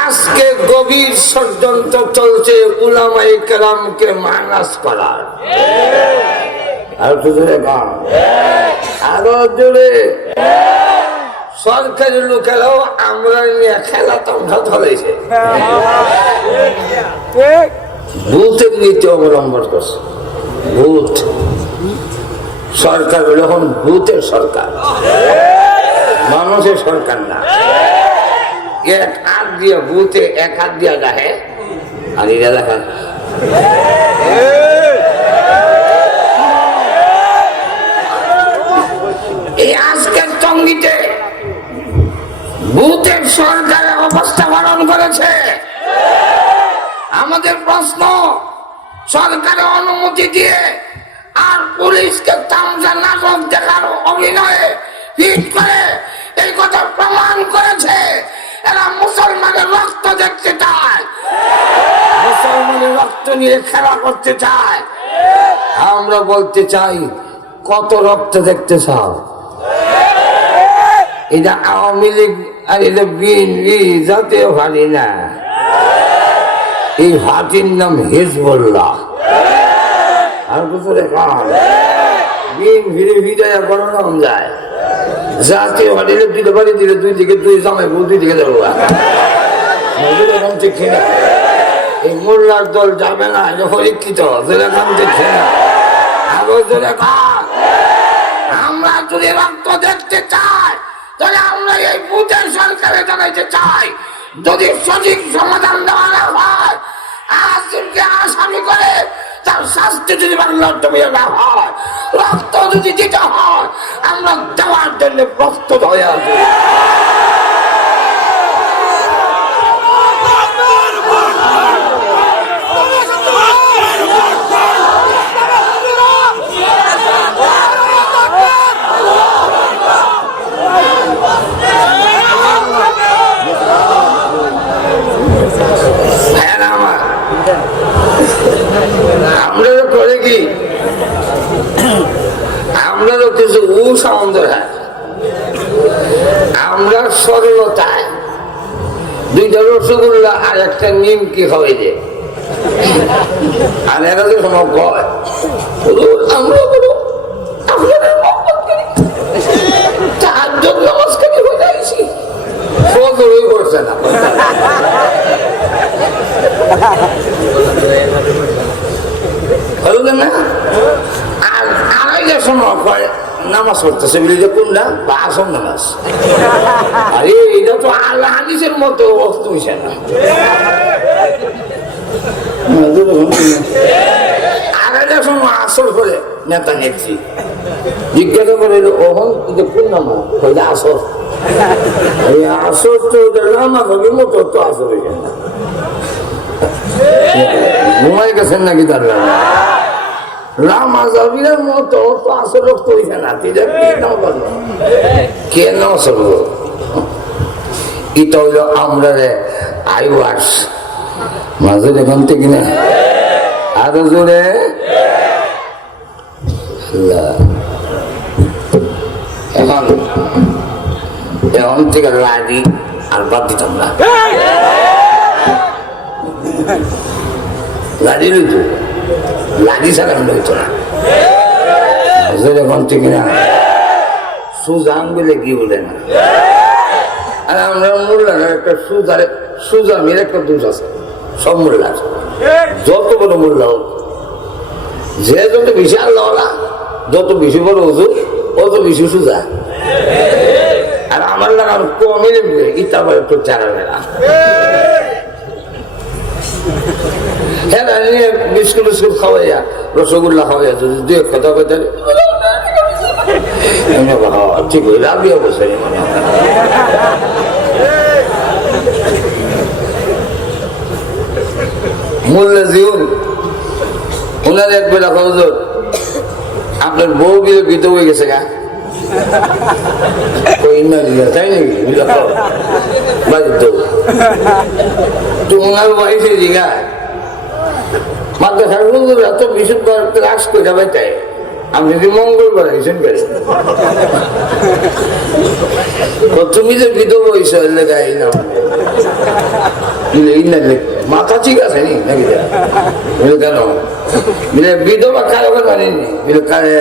আজকে গভীর ষড়যন্ত্র চলছে উলামায়ে কেরামকে মাইনাস করার। আর আরো জোরে সরকারি লোকেরাও আমরা নিয়ে খেলা তমঠা ধরেছে, ভূতের নীতি অবলম্বন করছে। ভূত সরকার হলো এখন ভূতের সরকার, মানুষের সরকার না। এক হাত দিয়ে ভূতে এক হাত দিয়া দেখে আর এটা দেখা এই আজকের টঙ্গিতে ভূতের সরকারের অবস্থা পালন করেছে। আমাদের প্রশ্ন, সরকারের অনুমতি দিয়ে আর পুলিশকে তামসা নাটক দেখার অভিনয়ে হিট করে এই কথা প্রমাণ করেছে এরা মুসলমানের রক্ত দেখতে চায়, মুসলমানের রক্ত নিয়ে খেলা করতে চায়। আমরা বলতে চাই কত রক্ত দেখতে চাও? এটা আওয়ামী লীগ আর এটা বিএনপি জাতীয় পার্টি না, এই পার্টির নাম হিজবুল্লাহ। আর বুঝলে বিএনপি বিজয় কোনো নাম যায়, জাতীয় পার্টিতে দুটো বাড়ি দিলে দুই দিকে দুই জামাই বউ দুই দিকে যাবো। ঠিক না, এই মোল্লার দল যাবে না, এটা পরীক্ষিত আমরা যদি রক্ত দেখতে চাই তাহলে আমরা এই ভূতের সরকারে জানাইতে চাই, যদি সঠিক সমাধান দেওয়া না হয়, আসিফকে আসামি করে তার শাস্তি যদি বাংলার জমিয়ে না হয়, রক্ত যদি দিতে হয়, আমরা দেওয়ার জন্য প্রস্তুত হয়ে আছি। আমরা তো করে কি, আমরা তো কিছু আমরা সরলতায় দুইটা রসগোল্লা আর একটা নিমকি খাওয়াই যে আর এরা যে সময় কয় আমরা বলো আপনাদের চারজন নমস্কারই হয়ে যাইছি সদরই করছে না হলো না আর আড়াইটার সময় কয় নামাজ পড়তেছে বলি যে কোনটা বা আসন নামাজ আরে এটা তো আল্লাহ হাদিসের মতো অর্থ হইছে না আড়াইটার সময় আসর করে নেতা নেত্রী জিজ্ঞাসা করে ওহন কিন্তু কোন নামাজ হইলে আসর এই আসর তো নামাজ হবে মতো তো আসর হইছে না ঘুমাই গেছেন নাকি তার রামাজাবিরের মতো তো আসল রক্ত হইছে না কেন আসল এটা হইল আমরা রে আইওয়াস মাঝে এখন থেকে না আরো জোরে এখন এখন থেকে লাড়ি আর বাদ দিতাম না লাড়ি লইত লাড়ি ছাড়া হইতো না এখন ঠিক না সুজান বলে কি বলে না আর আমরা মোল্লার একটা সুজামের একটা দোষ আছে সব মোল্লার যত বড় মোল্লা হোক যে যত বেশি আল্লাহ যত বেশি বড় হুজুর অত বেশি সুজা আর আমার লাগানো কমে ইটা বলে একটু চারা মেলা হ্যাঁ বিস্কুট বিস্কুট খাওয়াইয়া রসগোল্লা খাওয়াইয়া যদি দু এক কথা কথা ঠিক হয়ে রাবিয়া বসে মানে মোল্লা জিউন ওনার এক বেলা হুজুর আপনার বউ গিয়ে গীত হয়ে গেছে গা তাই নাকি বাড়ির তো ওনার ওয়াইফে জিগা মাত্র হুজুর এত বিশুদ্ধবার ক্লাস করে যাবে তাই আমি যদি মঙ্গলবার আইসেন করে তুমি যে বিধবা হয়েছ গাই না মাথা ঠিক আছে নি নাকি কেন মিলে বিধবা কারো কথা জানিনি মিলে কারে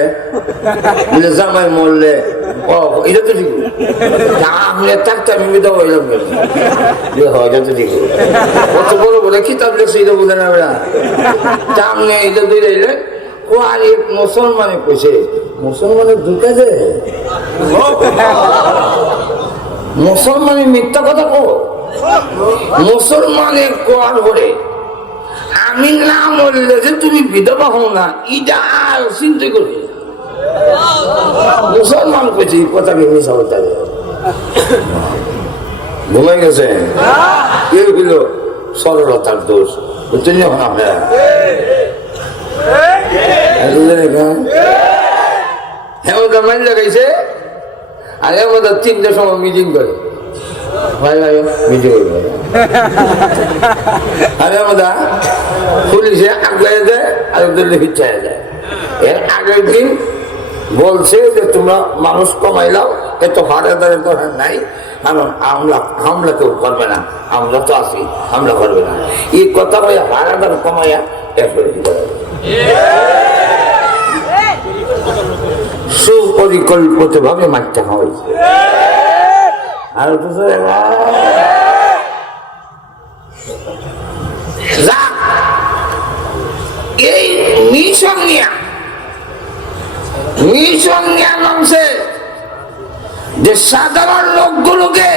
মিলে জামাই মরলে ও এটা তো ঠিক আমি থাকতে আমি বিধবা হইলাম কেন এটা তো ঠিক কত বড় বলে কিতাব লেখছে এটা বোঝে না বেড়া সামনে এটা দুই রইলে ও আর এক মুসলমানে কইছে মুসলমানে ঢুকে দে মুসলমানে মিথ্যা কথা কো মুসলমানের কোয়ার ভরে আমি না বললে যে তুমি বিধবা হও না এটা আর চিন্তা করি মুসলমান কইছে কথাকে মিশা হতে ঘুমাই গেছে কেউ ছিল সরলতার দোষ বুঝছেন যখন আপনারা হেমদা মাইন লাগাইছে আর হেমদা 3টার সময় মিটিং করে ভাই ভাই মিটিং করবে আর হেমদা পুলিশে আগে দেয় আর ওদের ফিচায় দেয় এর আগের দিন বলছে যে তোমরা মানুষ কমাইলাও এত হারাদারের দরকার নাই কারণ হামলা কেউ করবে না আমরা তো আছি হামলা করবে না এই কথা বলে হারাদার কমাইয়া এরপরে কি করে সুপরিকল্পিত ভাবে মারতে হয়েছে আর এই মিশন নিয়ে নামছে যে সাধারণ লোকগুলোকে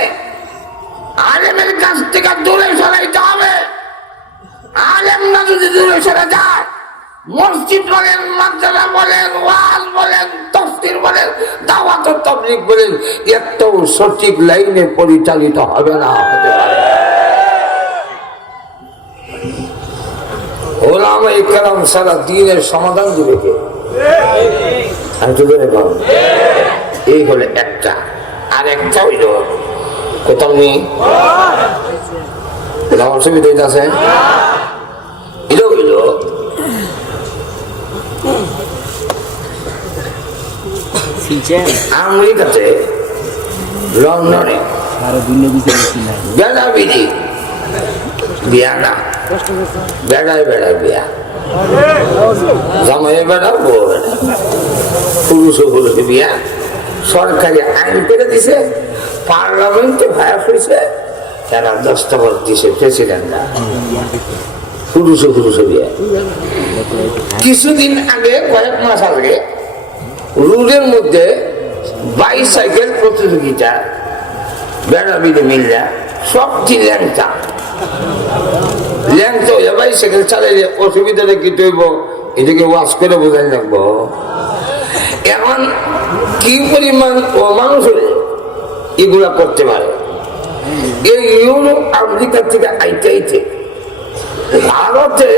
আলেমের কাছ থেকে দূরে সরাইতে হবে। আলেমরা যদি দূরে সরে যায়, মসজিদ বলেন, মাদ্রাসা বলেন, ওয়াজ বলেন, তাফসীর বলেন, দাওয়াত ও তাবলীগ বলেন, এত সঠিক লাইনে পরিচালিত হবে না। হতে পারে ওলামায়ে কেরাম সারা দ্বীনের সমাধান দিবে কে? এই হলে একটা, আর একটা হইল কোথাও নেই, অসুবিধা আছে। এটা হইল আমেরিকাতে লন্ডনে বেলা বিধি বিয়া না, বেড়ায় বেড়ায় বিয়া, জামাই বেড়া, বউ বেড়া, পুরুষে পুরুষে বিয়া। সরকারি আইন করে দিছে, পার্লামেন্টে ভায়াস হয়েছে, তারা দস্তখত দিছে প্রেসিডেন্টরা, পুরুষে পুরুষে বিয়া। কিছুদিন আগে, কয়েক মাস আগে রোডের মধ্যে বাইসাইকেল প্রতিযোগিতা, বেড়া বিড়ে মিললা সবটি ল্যাংটা ল্যাংটা হইয়া বাইসাইকেল চালাইলে অসুবিধাটা কি তৈব, এটাকে ওয়াশ করে বোঝাই লাগবো। এখন কি পরিমাণ অমানুষ হলে এগুলা করতে পারে। এই ইউরোপ আমেরিকা থেকে আইতে আইতে ভারতে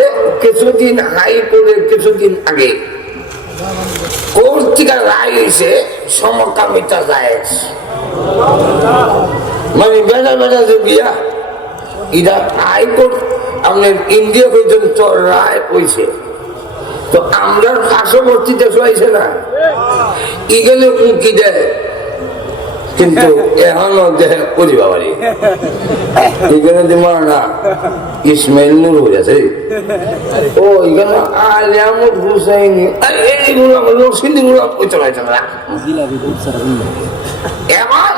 কিছুদিন হাইকোর্টে কিছুদিন আগে কোর্ট থেকে রায় হয়েছে সমকামিতা জায়েজ, মানে বেড়া বেড়া যে বিয়া, এটা হাইকোর্ট আপনার ইন্ডিয়া পর্যন্ত রায় হয়েছে। তো আমরা পার্শ্ববর্তী দেশ হয়েছে না, এখানে উঁকি দেয়, কিন্তু এখনো দেয় করি বাবারি। এখানে তোমার না ইসমাইল নূর হয়ে আছে, ও এখানে আলিয়ামত হুসাইনি, এইগুলো রসিদগুলো চলাইছে না। এবার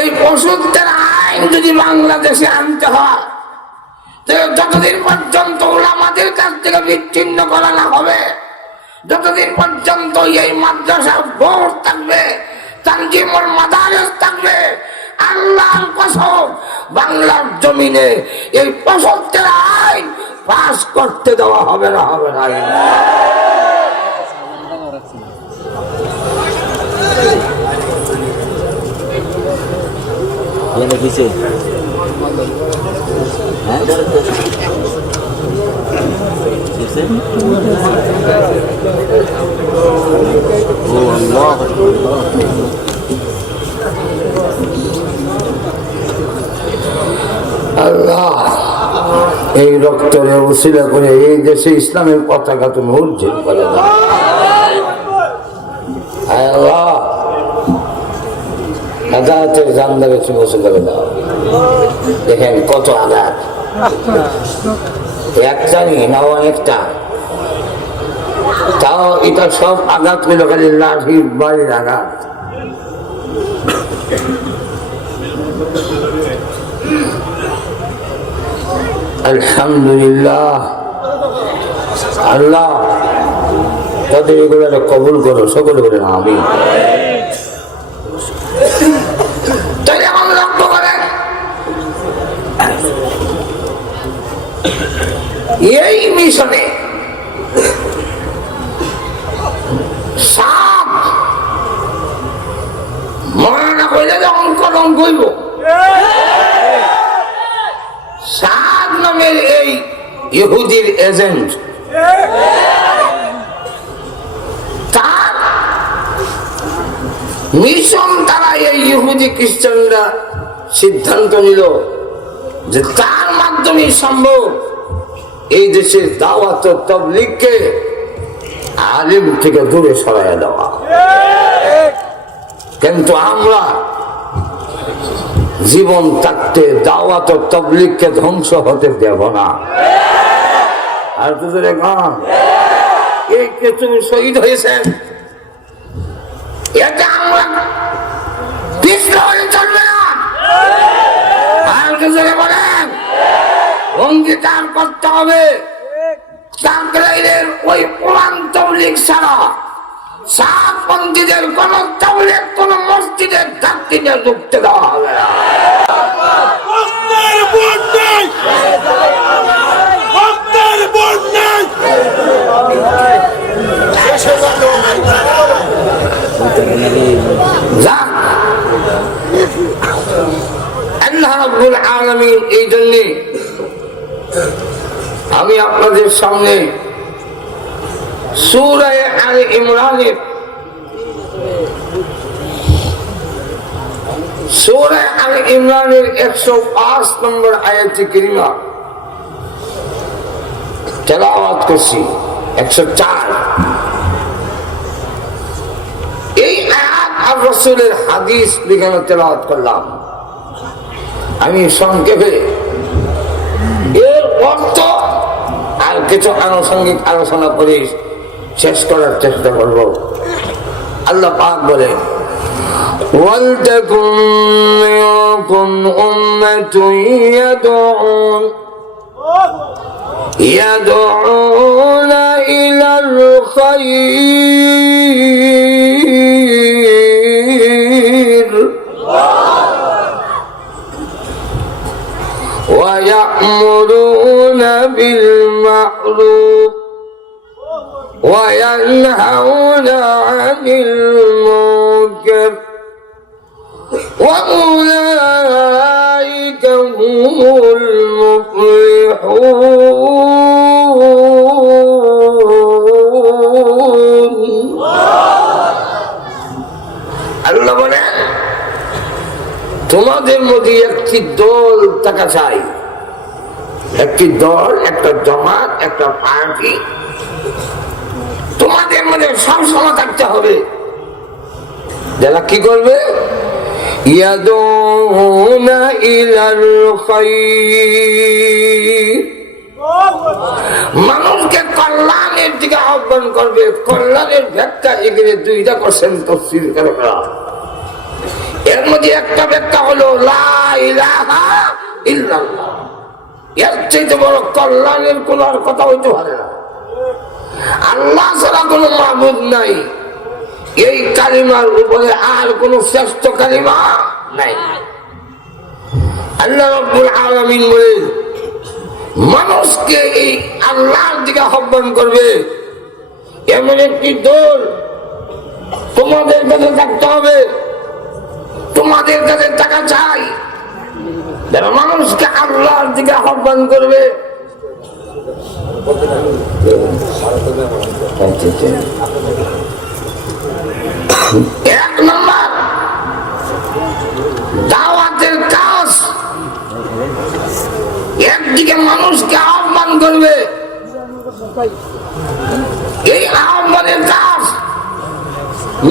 এই পশুদের আইন যদি বাংলাদেশে আনতে হয়, যতদিন পর্যন্ত ওলামাদের কাছ থেকে বিচ্ছিন্ন করা না হবে, যতদিন পর্যন্ত এই মাদ্রাসা বোর্ড থাকবে, তানজিমুল মাদারিস থাকবে, আল্লাহর কসম বাংলার জমিনে এই পশুদের আইন পাস করতে দেওয়া হবে না, হবে না। আল্লাহ এই রক্তের উসিলা করে এই দেশে ইসলামের পতাকা তুমি উজ্জ্বল করে দাও। আল্লাহ আঘাতের জানদাকে চুমসে করে দাও। দেখেন কত আঘাত, একটা নিয়ে না অনেকটা, তাও এটা সব আঘাত হইল খালি লাঠির বাড়ির আঘাত। আলহামদুলিল্লাহ, আল্লাহ তাদের এগুলো কবুল করো, সকলে বলে না আমি। লক্ষ্য করেন এই মিশনে সাপ মনে না করলে অঙ্করণ করব, সাদ নামের এই ইহুদির এজেন্ট, তার মিশন তারা এই ইহুদি খ্রিস্টানরা সিদ্ধান্ত নিল যে তার মাধ্যমে সম্ভব এই দেশের দাওয়াত ও তাবলীগকে আলিম থেকে দূরে সরাইয়া দেওয়া। কিন্তু আমরা জীবন থাকতে দাওয়াত ও তাবলীগকে ধ্বংস হতে দেব না। আর তোদের এই কিছু শহীদ হয়েছেন, এটা আমরা পিছলে হয়ে চলবে না। আর তোদের বলেন অঙ্গীকার করতে হবে, তাকরাইরের ওই কোরআন তাবলীগ ছাড়া সাতপন্থীদের কোন তাবলীগ কোন মসজিদের ধাক্কিতে ঢুকতে দেওয়া হবে না। আল্লাহ রাব্বুল আলামিন এই জন্যে আমি আপনাদের সামনে সূরা আলে ইমরানের 105 নম্বর আয়াতে কারিমা তেলাওয়াত করছি। 104 এই আয়াত আর রাসূলের হাদিস লিখানো তেলাওয়াত করলাম। আমি সংক্ষেপে কিছু আনুষঙ্গিক আলোচনা করে শেষ করার চেষ্টা করব। আল্লাহ পাক বলে ওয়ালতাকুম মিনকুম উম্মাতুন ইয়াদউনা ইলাল খায়র ওয়া ইয়া'মুরুনা বিল মা'রুফ ওয়া ইয়ানহাউনা আনিল মুনকার ওয়া উলাইকা হুমুল মুফলিহুন। আল্লাহ বলে তোমাদের মধ্যে একটি দল থাকা চাই, একটি দল, একটা জমাত, একটা পার্টি তোমাদের মধ্যে সবসময় থাকতে হবে, যারা কি করবে ইয়াদুনা ইলাল খায়র, মানুষকে কল্যাণের দিকে আহ্বান করবে। কল্যাণের ব্যাখ্যা এখানে দুইটা করছেন তাফসীরকাররা। এর মধ্যে একটা ব্যাখ্যা হলো লা ইলাহা ইল্লাল্লাহ। এর চেয়ে বড় কল্যাণের কোন আর কথা হইতে পারে না। আল্লাহ ছাড়া কোনো মাবুদ নাই, এই কালিমার উপরে আর কোন শ্রেষ্ঠ কালিমা নাই। আল্লাহ রাব্বুল আলামিন বলেন মানুষকে এই আল্লাহর দিকে আহ্বান করবে এমন একটি দল তোমাদের কাছে থাকতে হবে, তোমাদের কাছে টাকা চাই, যারা মানুষকে আল্লাহর দিকে আহ্বান করবে। এক নম্বর দাওয়াতের কাজ, একদিকে মানুষকে আহ্বান করবে, এই আহ্বানের কাজ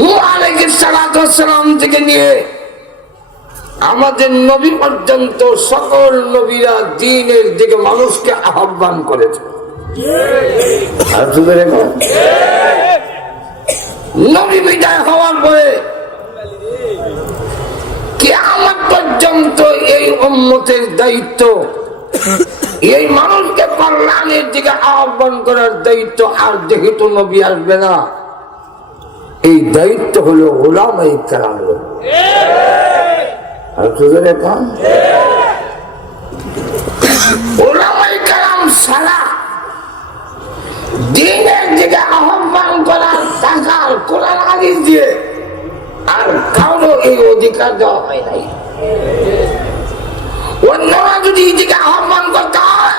নূহ আলাইহিস সালাম থেকে নিয়ে আমাদের নবী পর্যন্ত সকল নবীরা দ্বীনের দিকে মানুষকে আহ্বান করেছে। নবী বিদায় হওয়ার পরে কিয়ামত পর্যন্ত এই উম্মতের দায়িত্ব, এই মানুষকে কল্যাণের দিকে আহ্বান করার দায়িত্ব আর যেহেতু নবী আসবে না, এই দায়িত্ব হলো উলামায়ে কেরামের। উলামায়ে কেরাম ছাড়া দ্বীনের দিকে আহ্বান করার টাকার কোরআন হাদিস দিয়ে আর কারো এই অধিকার দেওয়া হয় নাই। অন্যরা যদি এদিকে আহ্বান করতে হয়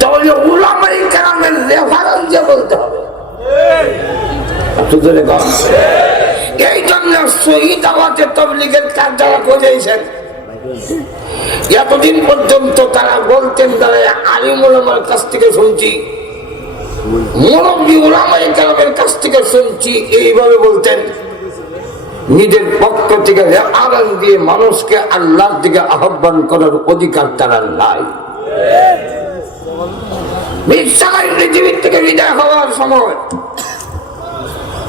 তাহলে উলামায়ে কেরামের রেফারেন্স দিয়ে বলতে হবে। এই জন্য সহিহ দাওয়াতে তাবলীগের কাজ যারা করেছেন এতদিন পর্যন্ত তারা বলতেন, তারা আলিম উলামার কাছ থেকে শুনছি, মুরব্বী উলামায়ে কেরামের কাছ থেকে শুনছি, এইভাবে বলতেন। নিজের পক্ষ থেকে আগান দিয়ে মানুষকে আল্লাহর দিকে আহ্বান করার অধিকার তারা নাই। পৃথিবীর থেকে বিদায় হওয়ার সময়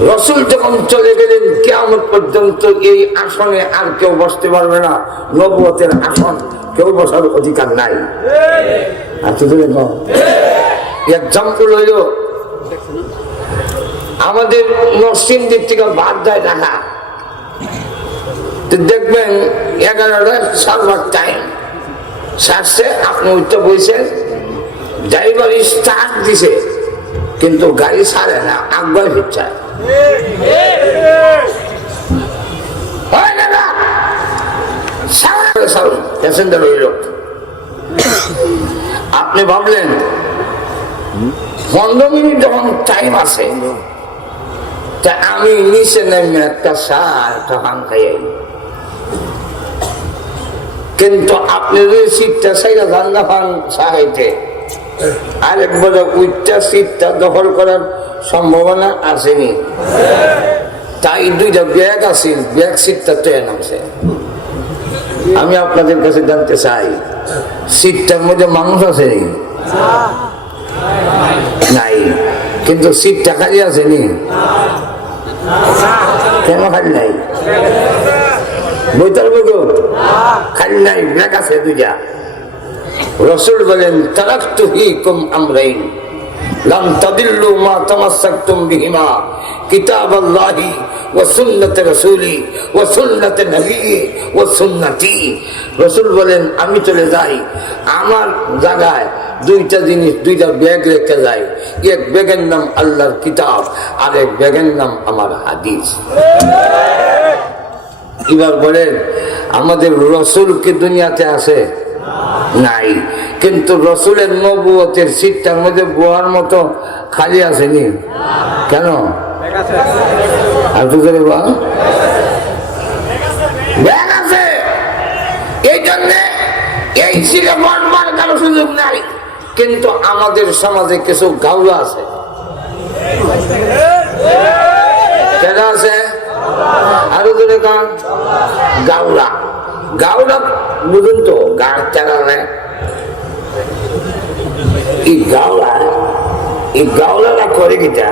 রাসূল যখন চলে গেলেন, কিয়ামত পর্যন্ত এই আসনে আর কেউ বসতে পারবে না, নবুয়তের আসন কেউ বসার অধিকার নাই। এক্সাম্পল হইল আমাদের নরসিংদীর থেকে বাদ যায় ঢাকা, দেখবেন 11টা সার্ভার টাইম সারছে, আপনি উঠতে বইছেন, ড্রাইভার স্টার্ট দিছে কিন্তু গাড়ি ছাড়ে না, আগুয়ায় ফিরছে। আপনি ভাবলেন 15 মিনিট যখন টাইম আছে, তা আমি নিচে নেমে একটা চা একটা পান খাই, কিন্তু আপনি যদি সিটটা সাইডা ধান্দা পান চা খাইতে, আরেকবার উচ্চা সিটটা দখল করার সম্ভাবনা আসেনি। তাই দুইটা ব্যাগ আছে, ব্যাগ সিটটা ট্রেন আছে। আমি আপনাদের কাছে জানতে চাই, সিটটার মধ্যে মানুষ আছে? নাই, কিন্তু সিটটা খালি আছে নি? কেন খালি নাই? বইতাল খালি নাই, ব্যাগ আছে দুইটা। রসুল বলেন তারাকতু ফীকুম আমরাইন লাম তাদিল্লু মা তামাসসাকতুম বিহিমা কিতাবাল্লাহি ওয়া সুন্নাতে রাসূলি ওয়া সুন্নাতে নবী ওয়া সুন্নতি। রাসূল বলেন আমি চলে যাই, আমার জায়গায় দুইটা জিনিস, দুইটা ব্যাগ রেখে যায়। এক ব্যাগের নাম আল্লাহর কিতাব, আর এক ব্যাগের নাম আমার হাদিস। এবার বলেন আমাদের রসুল কি দুনিয়াতে আছে? নাই, কিন্তু রসুলের নবুয়তের সিটটার মধ্যে বোয়ার মতো খালি আসেনি কেন? ব্যাগ আছে, এই জন্যে এই সিটে বলবার কারো সুযোগ নাই। কিন্তু আমাদের সমাজে কিছু গাউলা আছে। কেন আছে? আরো ধরে গান গাউলা, গাউলা বুঝুন তো, গান চালানে এই গাওলাটা করে কিটা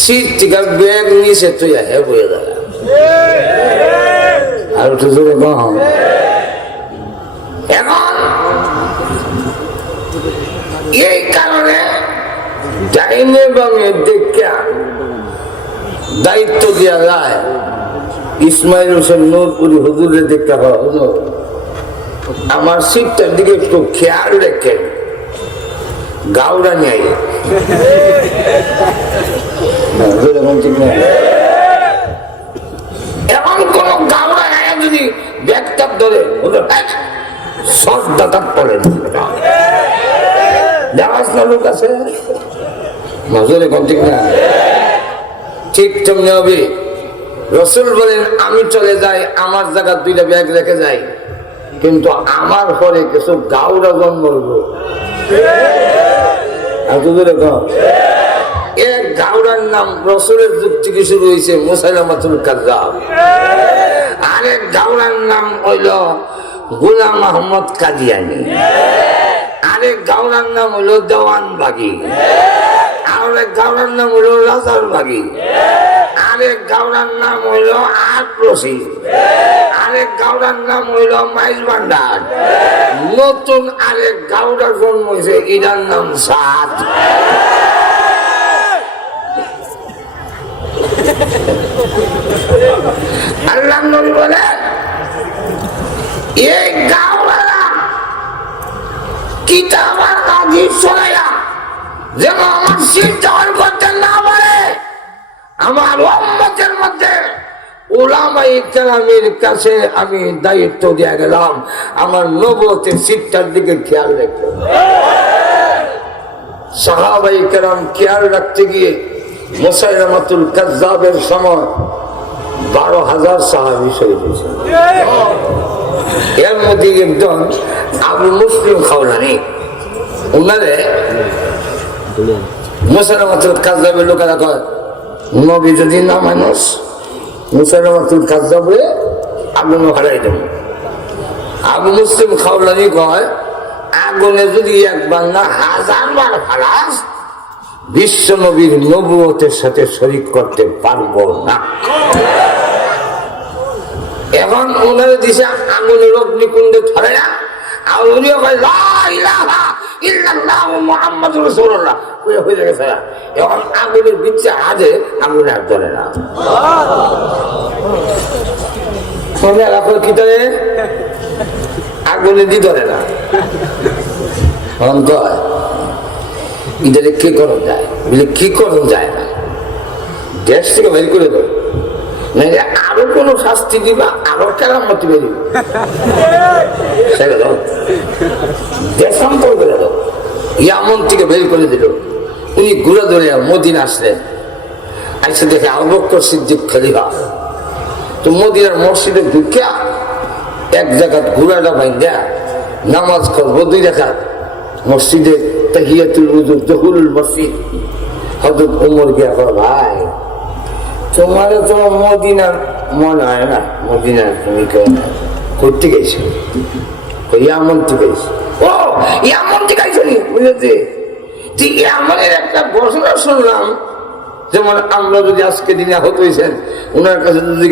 সিট থেকে ব্যাগ নিচে তুই হে বয়ে দাঁড়া। আর একটু জোরে কম। এখন এই কারণে ডাইনে বামে দেখা দায়িত্ব দেওয়া যায়। ইসমাইল হোসেন নূরপুরি হুজুরের দেখা হয়, হুজুর আমার সিটটার দিকে একটু খেয়াল রেখেন, গাউরা নেই। এখন কোন গাউরা যদি ব্যাগটাপ ধরে সব দাঁত পড়ে দেওয়াজ না লোক আছে নজরে কোন ঠিক না? ঠিক তেমনি হবে। রসুল বলেন আমি চলে যাই, আমার জায়গা দুইটা ব্যাগ রেখে যাই, কিন্তু আমার পরে কিছু গাউরা জন্ম হইব। এক গাউরার নাম রসুলের যুগ থেকে শুরু হয়েছে মুসাইলামাতুল কাযযাব, আরেক গাউরার নাম হইল গোলাম আহমদ কাদিয়ানী, আরেক গাউরার নাম হইল দেওয়ান বাগি, আরেক গাউরার নাম হইল রাজার বাগি, আরেক গাউরার নাম হইল আটরসি, আরেক গাউরার নাম হইল মাইল ভান্ডার। নতুন আরেক গাউরার জন্ম হয়েছে, এটার নাম সাদ। আল্লাহ নবী বলে এই গাউরারা কিতাব আর হাদিস শোনায়া যেন আমার সিট দখল করতে না পারে, আমার উম্মতের মধ্যে উলামায়ে কেরামের কাছে আমি দায়িত্ব দিয়ে গেলাম, আমার নবুয়তের সিটটার দিকে খেয়াল রাখতে। সাহাবায়ে কেরাম খেয়াল রাখতে গিয়ে মুসাইলামাতুল কাযযাবের সময় 12,000 সাহাবী শহীদ হয়েছে। এর মধ্যে একজন আবু মুসলিম খাওলানি, ওনারে মুসাইলামাতুল কাযযাবের লোকেরা কয় নবী যদি না মানুষ মুসাইলামাতুল কাযযাবে আগুনে হারাই দেব। আবু মুসলিম খাওলানি কয় আগুনে যদি একবার না 1000 বার ফালাস বিশ্ব নবীর নবুয়তের সাথে শরীক করতে পারবো না। এখন ওনারে দিছে আগুনের অগ্নিকুণ্ডে ধরে না, আর উনিও কয় লা ইলাহা ইল্লাল্লাহ মুহাম্মাদুর রাসূলুল্লাহ হয়ে গেছে। এখন আগুনের বিচ্ছে হাতে আগুনে আর ধরে না। কি ধরে? আগুনে দি ধরে না। কি করণ যায় বলে কি করণ যায় না, দেশ থেকে বের করে দেবো, নাহলে আরো কোন শাস্তি দিবা, আরো কেরামতি বেরিয়ে দেশ সম্পর্ক করে দেবো। ইয়ামন থেকে বের করে দিল। উনি ঘুরে ধরে মদিনা আসলেন, আইসে দেখে আবু বকর সিদ্দিক খলিফা। তো মদিনার মসজিদে ঢুকিয়া এক জায়গায় ঘুরাটা বাইন্দা নামাজ করবো 2 রাকাত মসজিদে তাহিয়াতুল ওযু দুহুলুল মসজিদ। হযরত ওমর গিয়া কয় ভাই তোমার তো মদিনার মনে হয় না, মদিনার তুমি করতে গেছো? ইয়ামন থেকে গেছি। ও ইয়ামন থেকে আইছো নি? বুঝেছি ঠিক আমাদের একটা ঘোষণা শুনলাম, যেমন আমরা যদি আজকে দিনে আহত হয়েছেন, ওনার কাছে যদি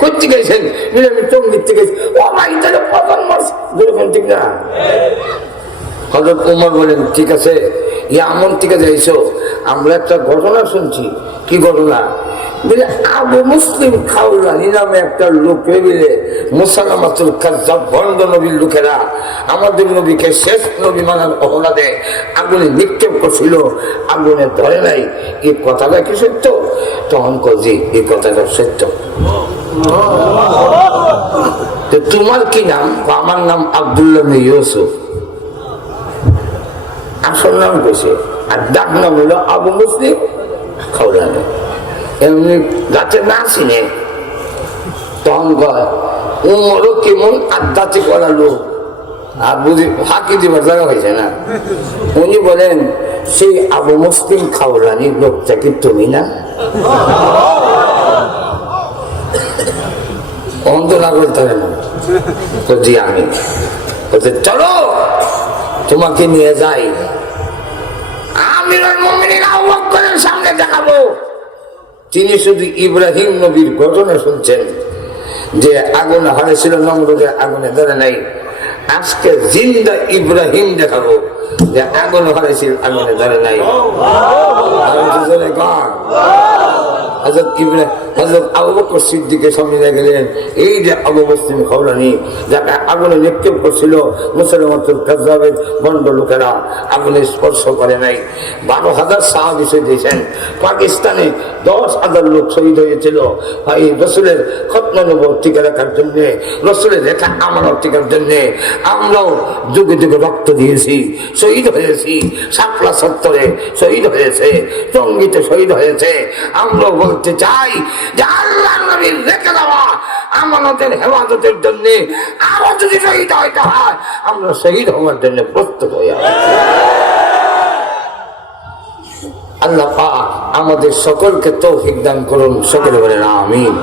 করতে গেছেন আমি টঙ্গির থেকে ও ভাই তাহলে প্রধান মাস ঠিক না। হযরত ওমর বলেন ঠিক আছে আমন থেকে যাইছো, আমরা একটা ঘটনা শুনছি। কি ঘটনা? বলে আবু মুসলিম খাওলানি নামে একটা লোকে মিলে মুসালামাতুল কাযযাব ভণ্ড নবীর লোকেরা আমাদের নবীকে শেষ নবী মানার অপরাধে আগুনে নিক্ষেপ করছিল, আগুনে ধরে নাই। এই কথাটা কি সত্য? তখন কজি এই কথাটা সত্য। তো তোমার কি নাম? আমার নাম আব্দুল্লাহ বিন ইউসুফ। আসল নাম কইছে, আর ডাক নাম হলো আবু মুসলিম খাওলানি। এমনি গাছে না চিনে তখন কয় উমরও কেমন আধ্যাত্মিক করা লোক, আর বুঝি ফাঁকি দিবার জায়গা হয়েছে না। উনি বলেন সেই আবু মুসলিম খাওলানি লোকটা কি তুমি না? অন্ত না করতে হবে না, তো জি আমি। বলতে চলো তোমাকে নিয়ে যাই, আমিরুল মুমিনিন আবু বকরের সামনে দেখাবো। তিনি শুধু ইব্রাহিম নবীর ঘটনা শুনছেন যে আগুন হারেছিল, নমরুদের আগুনে ধরে নাই। আজকে জিন্দা ইব্রাহিম দেখাবো যে আগুন হারেছিল, আগুনে ধরে নাই। হযরত ইব্রাহিম, হযরত আবু বকর সিদ্দিকের সামনে গেলেন, এই যে আবু মুসলিম খাওলানি যাকে আগুনে নিক্ষেপ করছিল মুসালামাতুল কাযযাবের ভণ্ড লোকেরা, আগুনে স্পর্শ করে নাই। 12,000 সাহাবী শহীদ হয়েছেন। পাকিস্তানে 10,000 লোক শহীদ হয়েছিল ভাই রসুলের খতনা নবুয়ত টিকে রাখার জন্য, রসুলের রেখা আমানত টিকার জন্য। আমরাও যুগে যুগে রক্ত দিয়েছি, শহীদ হয়েছি। শাপলা চত্বরে শহীদ হয়েছে, টঙ্গীতে শহীদ হয়েছে। আমরাও বলতে চাই যে আল্লাহ নবীর রেখে দেওয়া আমানতের হেফাজতের জন্য আরো যদি শহীদ হইতে হয়, আমরা শহীদ হওয়ার জন্য প্রস্তুত হয়ে আছি। আল্লাহ পাক আমাদের সকলকে তৌফিক দান করুন। সকলে বলেন আমিন।